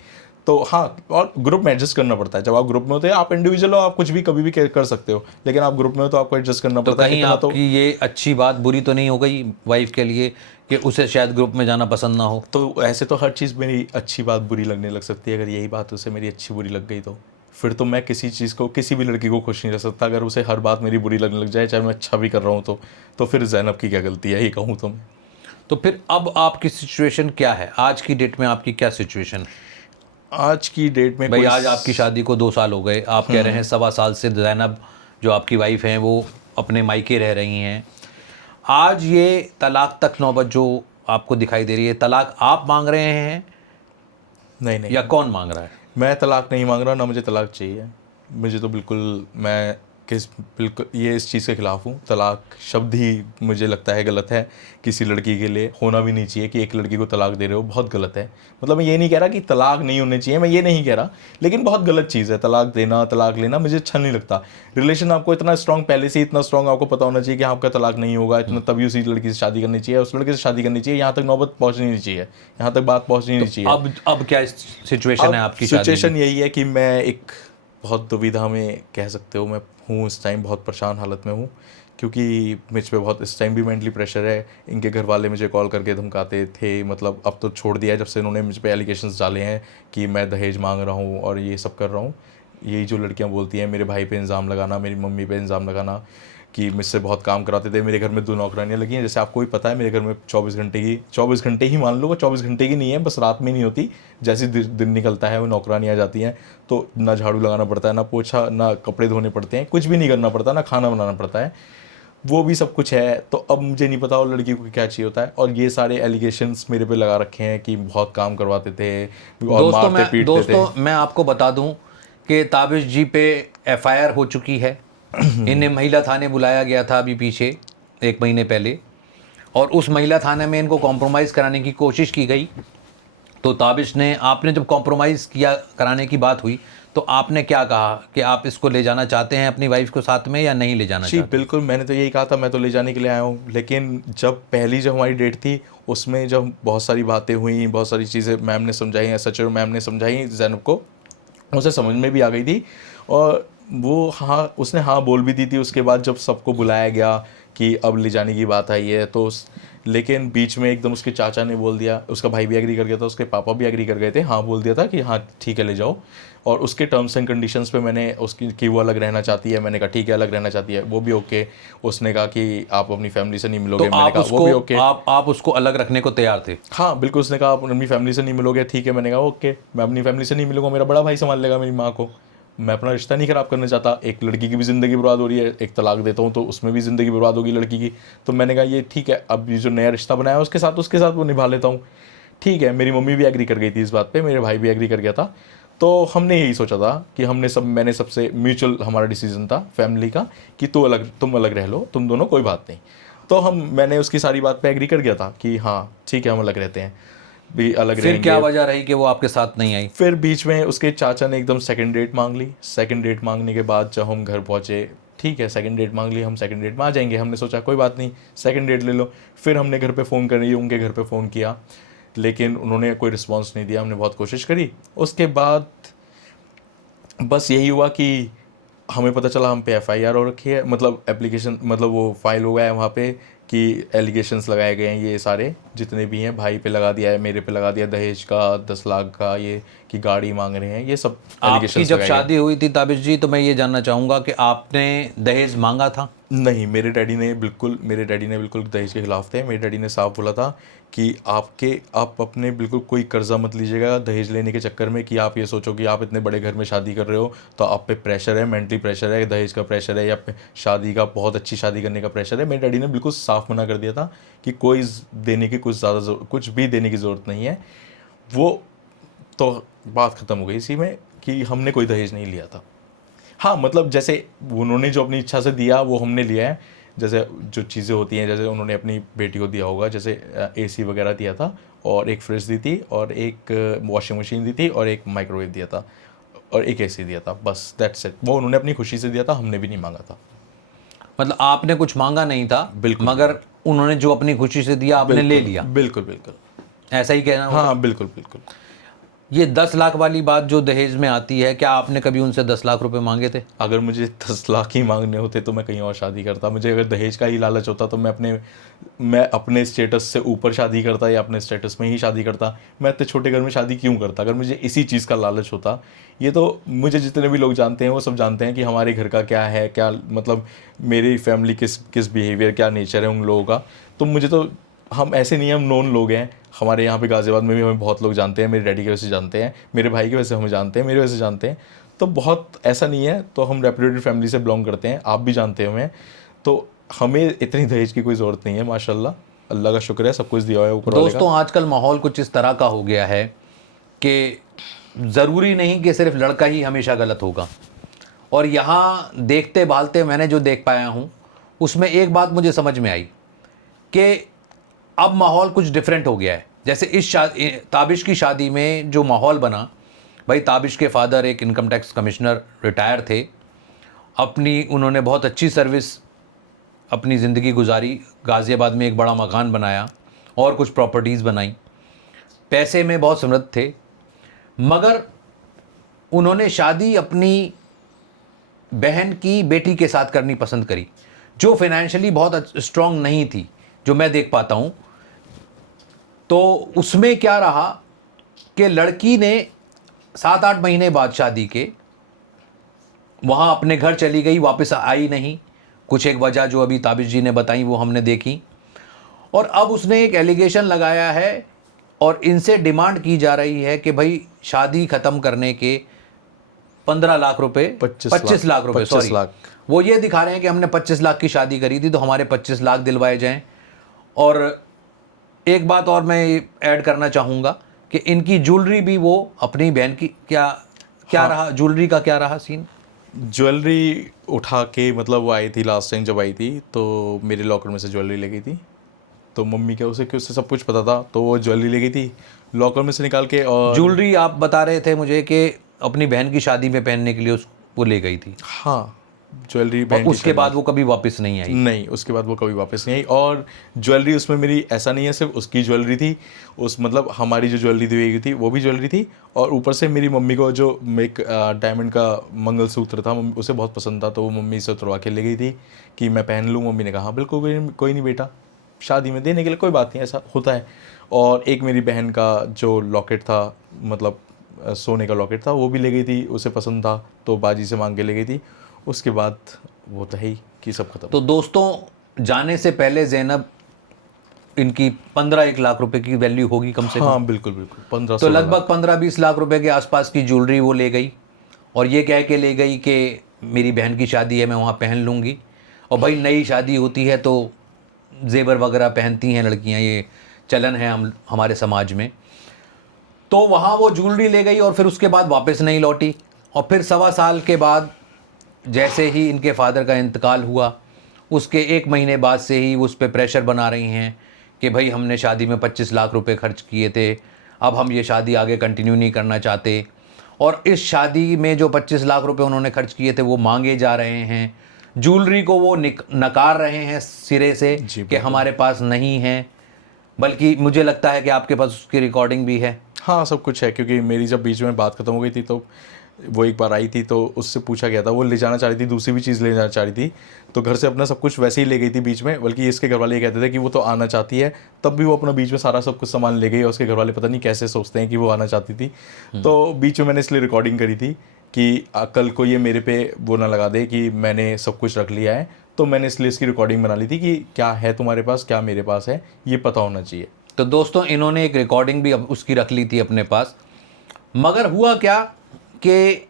तो हाँ, और ग्रुप में एडजस्ट करना पड़ता है। जब आप ग्रुप में होते हैं, आप इंडिविजुअल हो, आप कुछ भी कभी भी कर सकते हो, लेकिन आप ग्रुप में हो तो आपको एडजस्ट करना तो पड़ता है। कहीं इतना तो आपकी ये अच्छी बात बुरी तो नहीं हो गई वाइफ के लिए कि उसे शायद ग्रुप में जाना पसंद ना हो? तो ऐसे तो हर चीज़ मेरी अच्छी बात बुरी लगने लग सकती है। अगर यही बात उसे मेरी अच्छी बुरी लग गई तो फिर तो मैं किसी चीज़ को, किसी भी लड़की को खुश नहीं रख सकता। अगर उसे हर बात मेरी बुरी लगने लग जाए, चाहे मैं अच्छा भी कर रहा हूँ तो फिर ज़ैनब की क्या गलती है, ये कहूँ तो मैं। तो फिर अब आपकी सिचुएशन क्या है? आज की डेट में आपकी क्या सिचुएशन है? आज की डेट में भाई आज आपकी शादी को 2 साल हो गए, आप कह रहे हैं 1.25 साल से ज़ैनब जो आपकी वाइफ हैं वो अपने मायके रह रही हैं। आज ये तलाक तक नौबत जो आपको दिखाई दे रही है, तलाक आप मांग रहे हैं नहीं नहीं, या कौन मांग रहा है? मैं तलाक नहीं मांग रहा, ना मुझे तलाक चाहिए। मुझे तो बिल्कुल, मैं बिल्कुल ये इस चीज़ के ख़िलाफ़ हूँ। तलाक शब्द ही मुझे लगता है गलत है, किसी लड़की के लिए होना भी नहीं चाहिए। कि एक लड़की को तलाक दे रहे हो, बहुत गलत है। मतलब मैं ये नहीं कह रहा कि तलाक नहीं होने चाहिए, मैं ये नहीं कह रहा, लेकिन बहुत गलत चीज़ है तलाक देना, तलाक लेना, मुझे अच्छा नहीं लगता। रिलेशन आपको इतना स्ट्रॉन्ग, पहले से इतना स्ट्रॉन्ग आपको पता होना चाहिए कि आपका तलाक नहीं होगा, इतना तभी उसी लड़की से शादी करनी चाहिए, उस लड़के से शादी करनी चाहिए। यहाँ तक नौबत पहुँचनी नहीं चाहिए, यहाँ तक बात पहुँचनी नहीं चाहिए। अब क्या सिचुएशन है आपकी शादी की? सिचुएशन यही है कि मैं एक बहुत दुविधा में, कह सकते हो, मैं हूँ इस टाइम, बहुत परेशान हालत में हूँ। क्योंकि मुझ पे बहुत इस टाइम भी मेंटली प्रेशर है। इनके घर वाले मुझे कॉल करके धमकाते थे, मतलब अब तो छोड़ दिया है जब से इन्होंने मुझ पे एलिगेशंस डाले हैं कि मैं दहेज मांग रहा हूँ और ये सब कर रहा हूँ। यही जो लड़कियाँ बोलती हैं, मेरे भाई पे इल्ज़ाम लगाना, मेरी मम्मी पे इल्ज़ाम लगाना कि मुझसे बहुत काम कराते थे। मेरे घर में 2 नौकरानियाँ लगी हैं, जैसे आपको भी पता है मेरे घर में 24 घंटे ही मान लो, वो 24 घंटे की नहीं है, बस रात में नहीं होती। जैसे दिन निकलता है वो नौकरानियाँ आ जाती हैं, तो ना झाड़ू लगाना पड़ता है, ना पोछा, ना कपड़े धोने पड़ते हैं, कुछ भी नहीं करना पड़ता, ना खाना बनाना पड़ता है, वो भी सब कुछ है। तो अब मुझे नहीं पता वो लड़की को क्या चाहिए होता है। और ये सारे एलिगेशंस मेरे पे लगा रखे हैं कि बहुत काम करवाते थे और मारते पीटते थे। दोस्तों मैं आपको बता दूं कि ताबिश जी पे FIR हो चुकी है। इन्हें महिला थाने बुलाया गया था अभी पीछे 1 महीने पहले, और उस महिला थाने में इनको कॉम्प्रोमाइज़ कराने की कोशिश की गई। तो ताबिश ने, आपने जब कॉम्प्रोमाइज़ किया, कराने की बात हुई, तो आपने क्या कहा कि आप इसको ले जाना चाहते हैं अपनी वाइफ को साथ में या नहीं ले जाना जी चाहते? बिल्कुल, मैंने तो यही कहा था, मैं तो ले जाने के लिए आया हूँ। लेकिन जब हमारी डेट थी, उसमें जब बहुत सारी बातें हुई, बहुत सारी चीज़ें मैम ने समझाई, सचर मैम ने समझाई ज़ैनब को, उसे समझ में भी आ गई थी। और वो हाँ, उसने हाँ बोल भी दी थी। उसके बाद जब सबको बुलाया गया कि अब ले जाने की बात आई है, तो लेकिन बीच में एकदम उसके चाचा ने बोल दिया, उसका भाई भी एग्री कर गया था, उसके पापा भी एग्री कर गए थे, हाँ बोल दिया था कि हाँ ठीक है ले जाओ। और उसके टर्म्स एंड कंडीशंस पे मैंने उसकी कि वो अलग रहना चाहती है, मैंने कहा ठीक है अलग रहना चाहती है, वो भी ओके। उसने कहा कि आप अपनी फैमिली से नहीं मिलोगे, तो मैंने कहा वो भी ओके। आप उसको अलग रखने को तैयार थे? हाँ बिल्कुल, उसने कहा आप अपनी फैमिली से नहीं मिलोगे, ठीक है। मैंने कहा ओके, मैं अपनी फैमिली से नहीं मिलूंगा, मेरा बड़ा भाई संभाल लेगा मेरी माँ को, मैं अपना रिश्ता नहीं ख़राब करना चाहता। एक लड़की की भी ज़िंदगी बर्बाद हो रही है, एक तलाक देता हूँ तो उसमें भी ज़िंदगी बर्बाद होगी लड़की की। तो मैंने कहा ये ठीक है, अब ये जो नया रिश्ता बनाया है उसके साथ वो निभा लेता हूँ, ठीक है। मेरी मम्मी भी एग्री कर गई थी इस बात पे, मेरे भाई भी एग्री कर गया था। तो हमने यही सोचा था कि मैंने सबसे म्यूचुअल हमारा डिसीजन था फैमिली का कि तुम अलग रह लो, तुम दोनों, कोई बात नहीं। तो मैंने उसकी सारी बात पे एग्री कर गया था कि हाँ ठीक है हम अलग रहते हैं, भी अलग रहेंगे। फिर क्या वजह रही कि वो आपके साथ नहीं आई? फिर बीच में उसके चाचा ने एकदम सेकंड डेट मांग ली। सेकंड डेट मांगने के बाद जब हम घर पहुंचे, ठीक है सेकंड डेट मांग ली, हम सेकंड डेट में आ जाएंगे, हमने सोचा कोई बात नहीं सेकंड डेट ले लो। फिर हमने घर पे फ़ोन कर रही है, उनके घर पे फ़ोन किया, लेकिन उन्होंने कोई रिस्पॉन्स नहीं दिया। हमने बहुत कोशिश करी, उसके बाद बस यही हुआ कि हमें पता चला हम पे FIR हो रखी है, मतलब एप्लीकेशन, मतलब वो फाइल हो गया है वहाँ पे कि एलिगेशंस लगाए गए हैं ये सारे जितने भी हैं, भाई पे लगा दिया है, मेरे पे लगा दिया दहेज का 10 लाख का, ये कि गाड़ी मांग रहे हैं, ये सब आपकी एलिगेशंस जब लगाए गए। शादी हुई थी ताबिश जी, तो मैं ये जानना चाहूँगा कि आपने दहेज मांगा था? नहीं, मेरे डैडी ने बिल्कुल दहेज के खिलाफ थे। मेरे डैडी ने साफ बोला था कि आप अपने बिल्कुल कोई कर्जा मत लीजिएगा दहेज लेने के चक्कर में, कि आप ये सोचो कि आप इतने बड़े घर में शादी कर रहे हो तो आप पे प्रेशर है, मेंटली प्रेशर है, दहेज का प्रेशर है, या शादी का, बहुत अच्छी शादी करने का प्रेशर है। मेरे डैडी ने बिल्कुल साफ मना कर दिया था कि कुछ भी देने की ज़रूरत नहीं है। वो तो बात ख़त्म हो गई इसी में कि हमने कोई दहेज नहीं लिया था। हाँ, मतलब जैसे उन्होंने जो अपनी इच्छा से दिया वो हमने लिया है। जैसे जो चीज़ें होती हैं, जैसे उन्होंने अपनी बेटी को दिया होगा, जैसे एसी वगैरह दिया था, और एक फ्रिज दी थी, और एक वॉशिंग मशीन दी थी, और एक माइक्रोवेव दिया था, और एक एसी दिया था, बस दैट्स इट। वो उन्होंने अपनी खुशी से दिया था, हमने भी नहीं मांगा था। मतलब आपने कुछ मांगा नहीं था, बिल्कुल। मगर उन्होंने जो अपनी खुशी से दिया आपने ले लिया, बिल्कुल बिल्कुल। ऐसा ही कहना होगा? हाँ, बिल्कुल बिल्कुल। ये 10 लाख वाली बात जो दहेज में आती है, क्या आपने कभी उनसे 10 लाख रुपए मांगे थे? अगर मुझे 10 लाख ही मांगने होते तो मैं कहीं और शादी करता। मुझे अगर दहेज का ही लालच होता तो मैं अपने स्टेटस से ऊपर शादी करता, या अपने स्टेटस में ही शादी करता। मैं इतने छोटे घर में शादी क्यों करता अगर मुझे इसी चीज़ का लालच होता? ये तो मुझे जितने भी लोग जानते हैं वो सब जानते हैं कि हमारे घर का क्या है, क्या मतलब मेरी फैमिली किस बिहेवियर, क्या नेचर है उन लोगों का। तो मुझे तो, हम ऐसे नहीं, हम नॉन लोग हैं। हमारे यहाँ पे गाज़ियाबाद में भी हमें बहुत लोग जानते हैं, मेरे डैडी की वजह से जानते हैं, मेरे भाई की वजह से हमें जानते हैं, मेरी वजह से जानते हैं। तो बहुत ऐसा नहीं है, तो हम रेप्यूटेड फैमिली से बिलोंग करते हैं, आप भी जानते हो हमें। तो हमें इतनी दहेज की कोई ज़रूरत नहीं है, माशाल्लाह, अल्लाह का शुक्र है, सब कुछ दिया हुआ है ऊपर वाले का। दोस्तों, आजकल माहौल कुछ इस तरह का हो गया है कि ज़रूरी नहीं कि सिर्फ लड़का ही हमेशा गलत होगा। और यहाँ देखते भालते मैंने जो देख पाया हूँ, उसमें एक बात मुझे समझ में आई कि अब माहौल कुछ डिफरेंट हो गया है। जैसे ताबिश की शादी में जो माहौल बना, भाई ताबिश के फादर एक इनकम टैक्स कमिश्नर रिटायर थे, उन्होंने बहुत अच्छी सर्विस अपनी ज़िंदगी गुजारी, गाज़ियाबाद में एक बड़ा मकान बनाया और कुछ प्रॉपर्टीज़ बनाई, पैसे में बहुत समृद्ध थे, मगर उन्होंने शादी अपनी बहन की बेटी के साथ करनी पसंद करी, जो फाइनेंशियली बहुत स्ट्रांग नहीं थी, जो मैं देख पाता हूँ। तो उसमें क्या रहा कि लड़की ने 7-8 महीने बाद शादी के वहाँ अपने घर चली गई, वापस आई नहीं। कुछ एक वजह जो अभी ताबिश जी ने बताई वो हमने देखी, और अब उसने एक एलिगेशन लगाया है और इनसे डिमांड की जा रही है कि भाई शादी ख़त्म करने के 15 लाख रुपए, 25 लाख रुपए, 25 सॉरी, लाख। वो ये दिखा रहे हैं कि हमने 25 लाख की शादी करी थी तो हमारे 25 लाख दिलवाए जाएं। और एक बात और मैं ऐड करना चाहूँगा कि इनकी ज्वेलरी भी वो अपनी बहन की, क्या रहा ज्वेलरी का, क्या रहा सीन? ज्वेलरी उठा के, मतलब वो आई थी लास्ट टाइम जब आई थी तो मेरे लॉकर में से ज्वेलरी ले गई थी। तो मम्मी क्या उसे सब कुछ पता था, तो वो ज्वेलरी ले गई थी लॉकर में से निकाल के। और ज्वेलरी आप बता रहे थे मुझे कि अपनी बहन की शादी में पहनने के लिए वो ले गई थी। हाँ, ज्वेलरी और बहन की उसके बाद वो कभी वापस नहीं आई? नहीं, उसके बाद वो कभी वापस नहीं आई। और ज्वेलरी उसमें मेरी ऐसा नहीं है सिर्फ उसकी ज्वेलरी थी, मतलब हमारी जो ज्वेलरी दी गई थी वो भी ज्वेलरी थी, और ऊपर से मेरी मम्मी को जो एक डायमंड का मंगलसूत्र था, उसे बहुत पसंद था, तो वो मम्मी से उतरवा के ले गई थी कि मैं पहन लूँ। मम्मी ने कहा बिल्कुल कोई नहीं बेटा, शादी में देने के लिए कोई बात नहीं, ऐसा होता है। और एक मेरी बहन का जो लॉकेट था, मतलब सोने का लॉकेट था, वो भी ले गई थी, उसे पसंद था तो बाजी से मांग के ले गई थी। उसके बाद वो तो है ही कि सब खत्म। तो दोस्तों, जाने से पहले ज़ैनब, इनकी 15-1 लाख रुपए की वैल्यू होगी कम से कम। हाँ, बिल्कुल 15 तो लगभग 15-20 लाख रुपए के आसपास की ज्वेलरी वो ले गई, और ये कह के ले गई कि मेरी बहन की शादी है, मैं वहाँ पहन लूँगी। और भाई नई शादी होती है तो जेवर वगैरह पहनती हैं लड़कियाँ, ये चलन है हमारे समाज में। तो वहाँ वो ज्वेलरी ले गई और फिर उसके बाद वापस नहीं लौटी। और फिर 1.25 साल के बाद जैसे ही इनके फादर का इंतकाल हुआ, उसके 1 महीने बाद से ही उस पर प्रेशर बना रही हैं कि भाई हमने शादी में 25 लाख रुपए खर्च किए थे, अब हम ये शादी आगे कंटिन्यू नहीं करना चाहते। और इस शादी में जो 25 लाख रुपए उन्होंने खर्च किए थे वो मांगे जा रहे हैं। ज्वेलरी को वो नकार रहे हैं सिरे से कि हमारे पास नहीं है, बल्कि मुझे लगता है कि आपके पास उसकी रिकॉर्डिंग भी है। हाँ, सब कुछ है, क्योंकि मेरी जब बीच में बात खत्म हो गई थी तो वो एक बार आई थी तो उससे पूछा गया था, वो ले जाना चाह रही थी, दूसरी भी चीज़ ले जाना चाह रही थी, तो घर से अपना सब कुछ वैसे ही ले गई थी बीच में, बल्कि इसके घर वाले ये कहते थे कि वो तो आना चाहती है, तब भी वो अपना बीच में सारा सब कुछ सामान ले गई, और उसके घर वाले पता नहीं कैसे सोचते हैं कि वो आना चाहती थी। तो बीच में मैंने इसलिए रिकॉर्डिंग करी थी कि कल को ये मेरे पे वो ना लगा दे कि मैंने सब कुछ रख लिया है, तो मैंने इसलिए इसकी रिकॉर्डिंग बना ली थी कि क्या है तुम्हारे पास, क्या मेरे पास है, ये पता होना चाहिए। तो दोस्तों इन्होंने एक रिकॉर्डिंग भी उसकी रख ली थी अपने पास, मगर हुआ क्या कि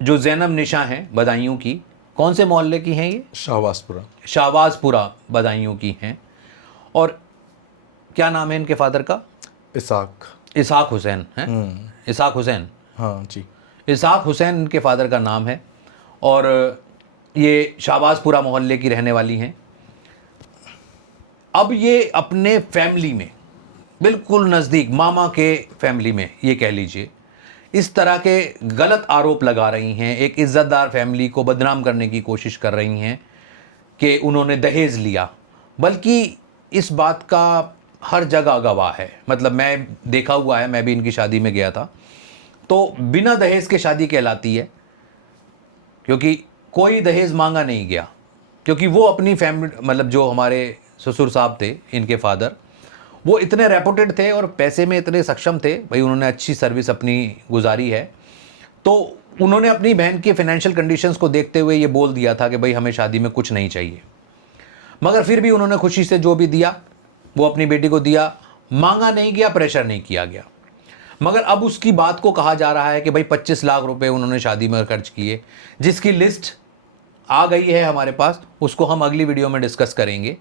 जो ज़ैनब निशा हैं बदायूं की, कौन से मोहल्ले की हैं ये? शाहबाजपुरा। शाहबाजपुरा बदायूं की हैं। और क्या नाम है इनके फादर का? इसाक हुसैन हैं। इसाक हुसैन, हाँ जी, इसाक हुसैन इनके फादर का नाम है, और ये शाहबाजपुरा मोहल्ले की रहने वाली हैं। अब ये अपने फैमिली में बिल्कुल नज़दीक मामा के फैमिली में, ये कह लीजिए, इस तरह के गलत आरोप लगा रही हैं, एक इज़्ज़तदार फैमिली को बदनाम करने की कोशिश कर रही हैं कि उन्होंने दहेज लिया। बल्कि इस बात का हर जगह गवाह है, मतलब मैं देखा हुआ है, मैं भी इनकी शादी में गया था, तो बिना दहेज के शादी कहलाती है, क्योंकि कोई दहेज मांगा नहीं गया, क्योंकि वो अपनी फैमिली, मतलब जो हमारे ससुर साहब थे इनके फादर, वो इतने रेपुटेड थे और पैसे में इतने सक्षम थे, भाई उन्होंने अच्छी सर्विस अपनी गुजारी है, तो उन्होंने अपनी बहन की फाइनेंशियल कंडीशंस को देखते हुए ये बोल दिया था कि भाई हमें शादी में कुछ नहीं चाहिए। मगर फिर भी उन्होंने खुशी से जो भी दिया वो अपनी बेटी को दिया, मांगा नहीं गया, प्रेशर नहीं किया गया। मगर अब उसकी बात को कहा जा रहा है कि भाई 25 लाख रुपए उन्होंने शादी में खर्च किए, जिसकी लिस्ट आ गई है हमारे पास, उसको हम अगली वीडियो में डिस्कस करेंगे।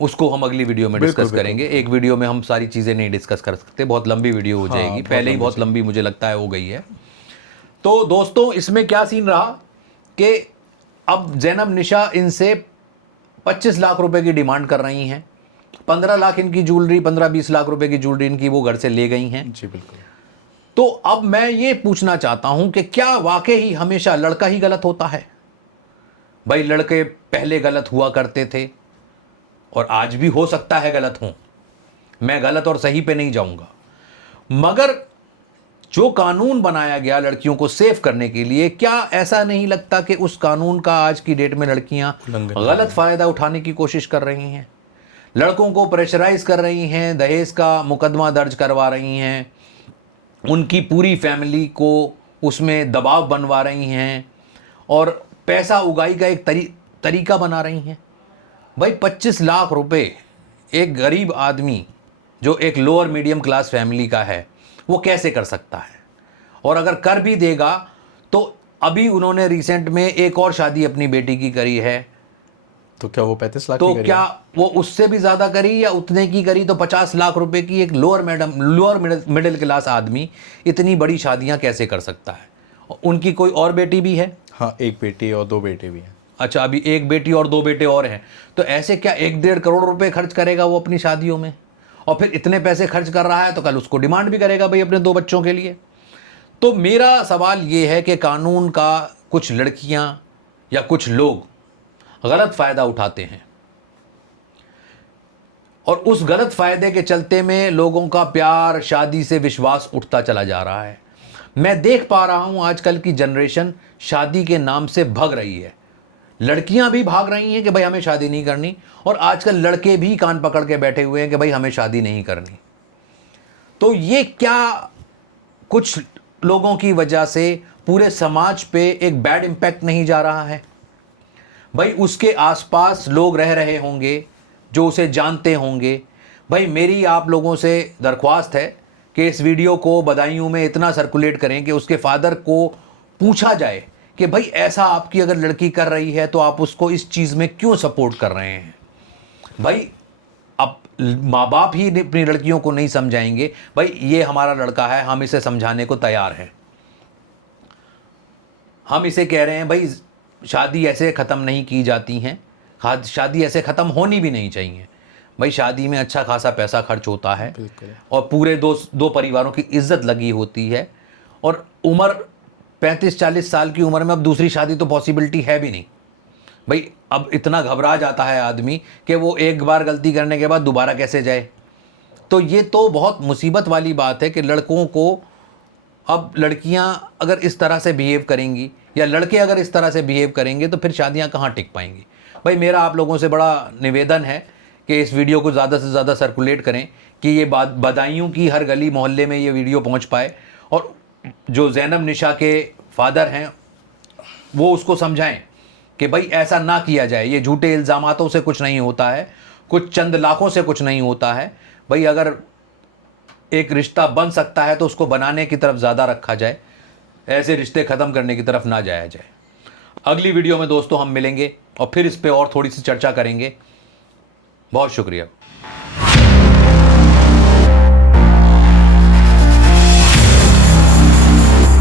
डिस्कस करेंगे। एक वीडियो में हम सारी चीज़ें नहीं डिस्कस कर सकते, बहुत लंबी वीडियो हो जाएगी, पहले ही बहुत लंबी मुझे लगता है हो गई है। तो दोस्तों इसमें क्या सीन रहा कि अब ज़ैनब निशा इनसे 25 लाख रुपए की डिमांड कर रही हैं। 15 लाख इनकी ज्वेलरी, 15-20 लाख रुपए की ज्वेलरी इनकी वो घर से ले गई हैं। जी बिल्कुल। तो अब मैं ये पूछना चाहता हूं कि क्या वाकई ही हमेशा लड़का ही गलत होता है? भाई लड़के पहले गलत हुआ करते थे और आज भी हो सकता है गलत हों, मैं गलत और सही पे नहीं जाऊंगा, मगर जो कानून बनाया गया लड़कियों को सेफ करने के लिए, क्या ऐसा नहीं लगता कि उस कानून का आज की डेट में लड़कियां गलत फ़ायदा उठाने की कोशिश कर रही हैं, लड़कों को प्रेशराइज कर रही हैं, दहेज का मुकदमा दर्ज करवा रही हैं, उनकी पूरी फैमिली को उसमें दबाव बनवा रही हैं और पैसा उगाई का एक तरीका बना रही हैं? भाई 25 लाख रुपए एक गरीब आदमी जो एक लोअर मीडियम क्लास फैमिली का है वो कैसे कर सकता है? और अगर कर भी देगा तो अभी उन्होंने रिसेंट में एक और शादी अपनी बेटी की करी है, तो क्या वो 35 लाख तो की करी? क्या वो उससे भी ज़्यादा करी या उतने की करी? तो 50 लाख रुपए की एक लोअर मिडिल क्लास आदमी इतनी बड़ी शादियां कैसे कर सकता है? उनकी कोई और बेटी भी है? हाँ, एक बेटी और 2 बेटे भी हैं। अच्छा, अभी एक बेटी और 2 बेटे और हैं, तो ऐसे क्या 1-1.5 करोड़ रुपए खर्च करेगा वो अपनी शादियों में? और फिर इतने पैसे खर्च कर रहा है तो कल उसको डिमांड भी करेगा भाई अपने 2 बच्चों के लिए। तो मेरा सवाल ये है कि कानून का कुछ लड़कियां या कुछ लोग गलत फ़ायदा उठाते हैं और उस गलत फ़ायदे के चलते में लोगों का प्यार, शादी से विश्वास उठता चला जा रहा है। मैं देख पा रहा हूं आजकल की जनरेशन शादी के नाम से भाग रही है, लड़कियां भी भाग रही हैं कि भाई हमें शादी नहीं करनी, और आजकल लड़के भी कान पकड़ के बैठे हुए हैं कि भाई हमें शादी नहीं करनी। तो ये क्या कुछ लोगों की वजह से पूरे समाज पे एक बैड इम्पैक्ट नहीं जा रहा है? भाई उसके आसपास लोग रह रहे होंगे जो उसे जानते होंगे। भाई मेरी आप लोगों से दरख्वास्त है कि इस वीडियो को बदायूं में इतना सर्कुलेट करें कि उसके फादर को पूछा जाए कि भाई ऐसा आपकी अगर लड़की कर रही है तो आप उसको इस चीज़ में क्यों सपोर्ट कर रहे हैं? भाई अब माँ बाप ही अपनी लड़कियों को नहीं समझाएंगे, भाई ये हमारा लड़का है, हम इसे समझाने को तैयार हैं, हम इसे कह रहे हैं भाई शादी ऐसे ख़त्म नहीं की जाती हैं, शादी ऐसे ख़त्म होनी भी नहीं चाहिए। भाई शादी में अच्छा खासा पैसा खर्च होता है और पूरे दो परिवारों की इज्जत लगी होती है, और उम्र 35-40 साल की उम्र में अब दूसरी शादी तो पॉसिबिलिटी है भी नहीं। भाई अब इतना घबरा जाता है आदमी कि वो एक बार गलती करने के बाद दोबारा कैसे जाए। तो ये तो बहुत मुसीबत वाली बात है कि लड़कों को अब लड़कियां अगर इस तरह से बिहेव करेंगी या लड़के अगर इस तरह से बिहेव करेंगे तो फिर शादियां कहाँ टिक पाएंगी। भाई मेरा आप लोगों से बड़ा निवेदन है कि इस वीडियो को ज़्यादा से ज़्यादा सर्कुलेट करें कि ये बदायूं की हर गली मोहल्ले में ये वीडियो पहुंच पाए, और जो ज़ैनब निशा के फादर हैं वो उसको समझाएं कि भाई ऐसा ना किया जाए। ये झूठे इल्ज़ामातों से कुछ नहीं होता है, कुछ चंद लाखों से कुछ नहीं होता है। भाई अगर एक रिश्ता बन सकता है तो उसको बनाने की तरफ ज़्यादा रखा जाए, ऐसे रिश्ते ख़त्म करने की तरफ ना जाया जाए। अगली वीडियो में दोस्तों हम मिलेंगे और फिर इस पे और थोड़ी सी चर्चा करेंगे। बहुत शुक्रिया।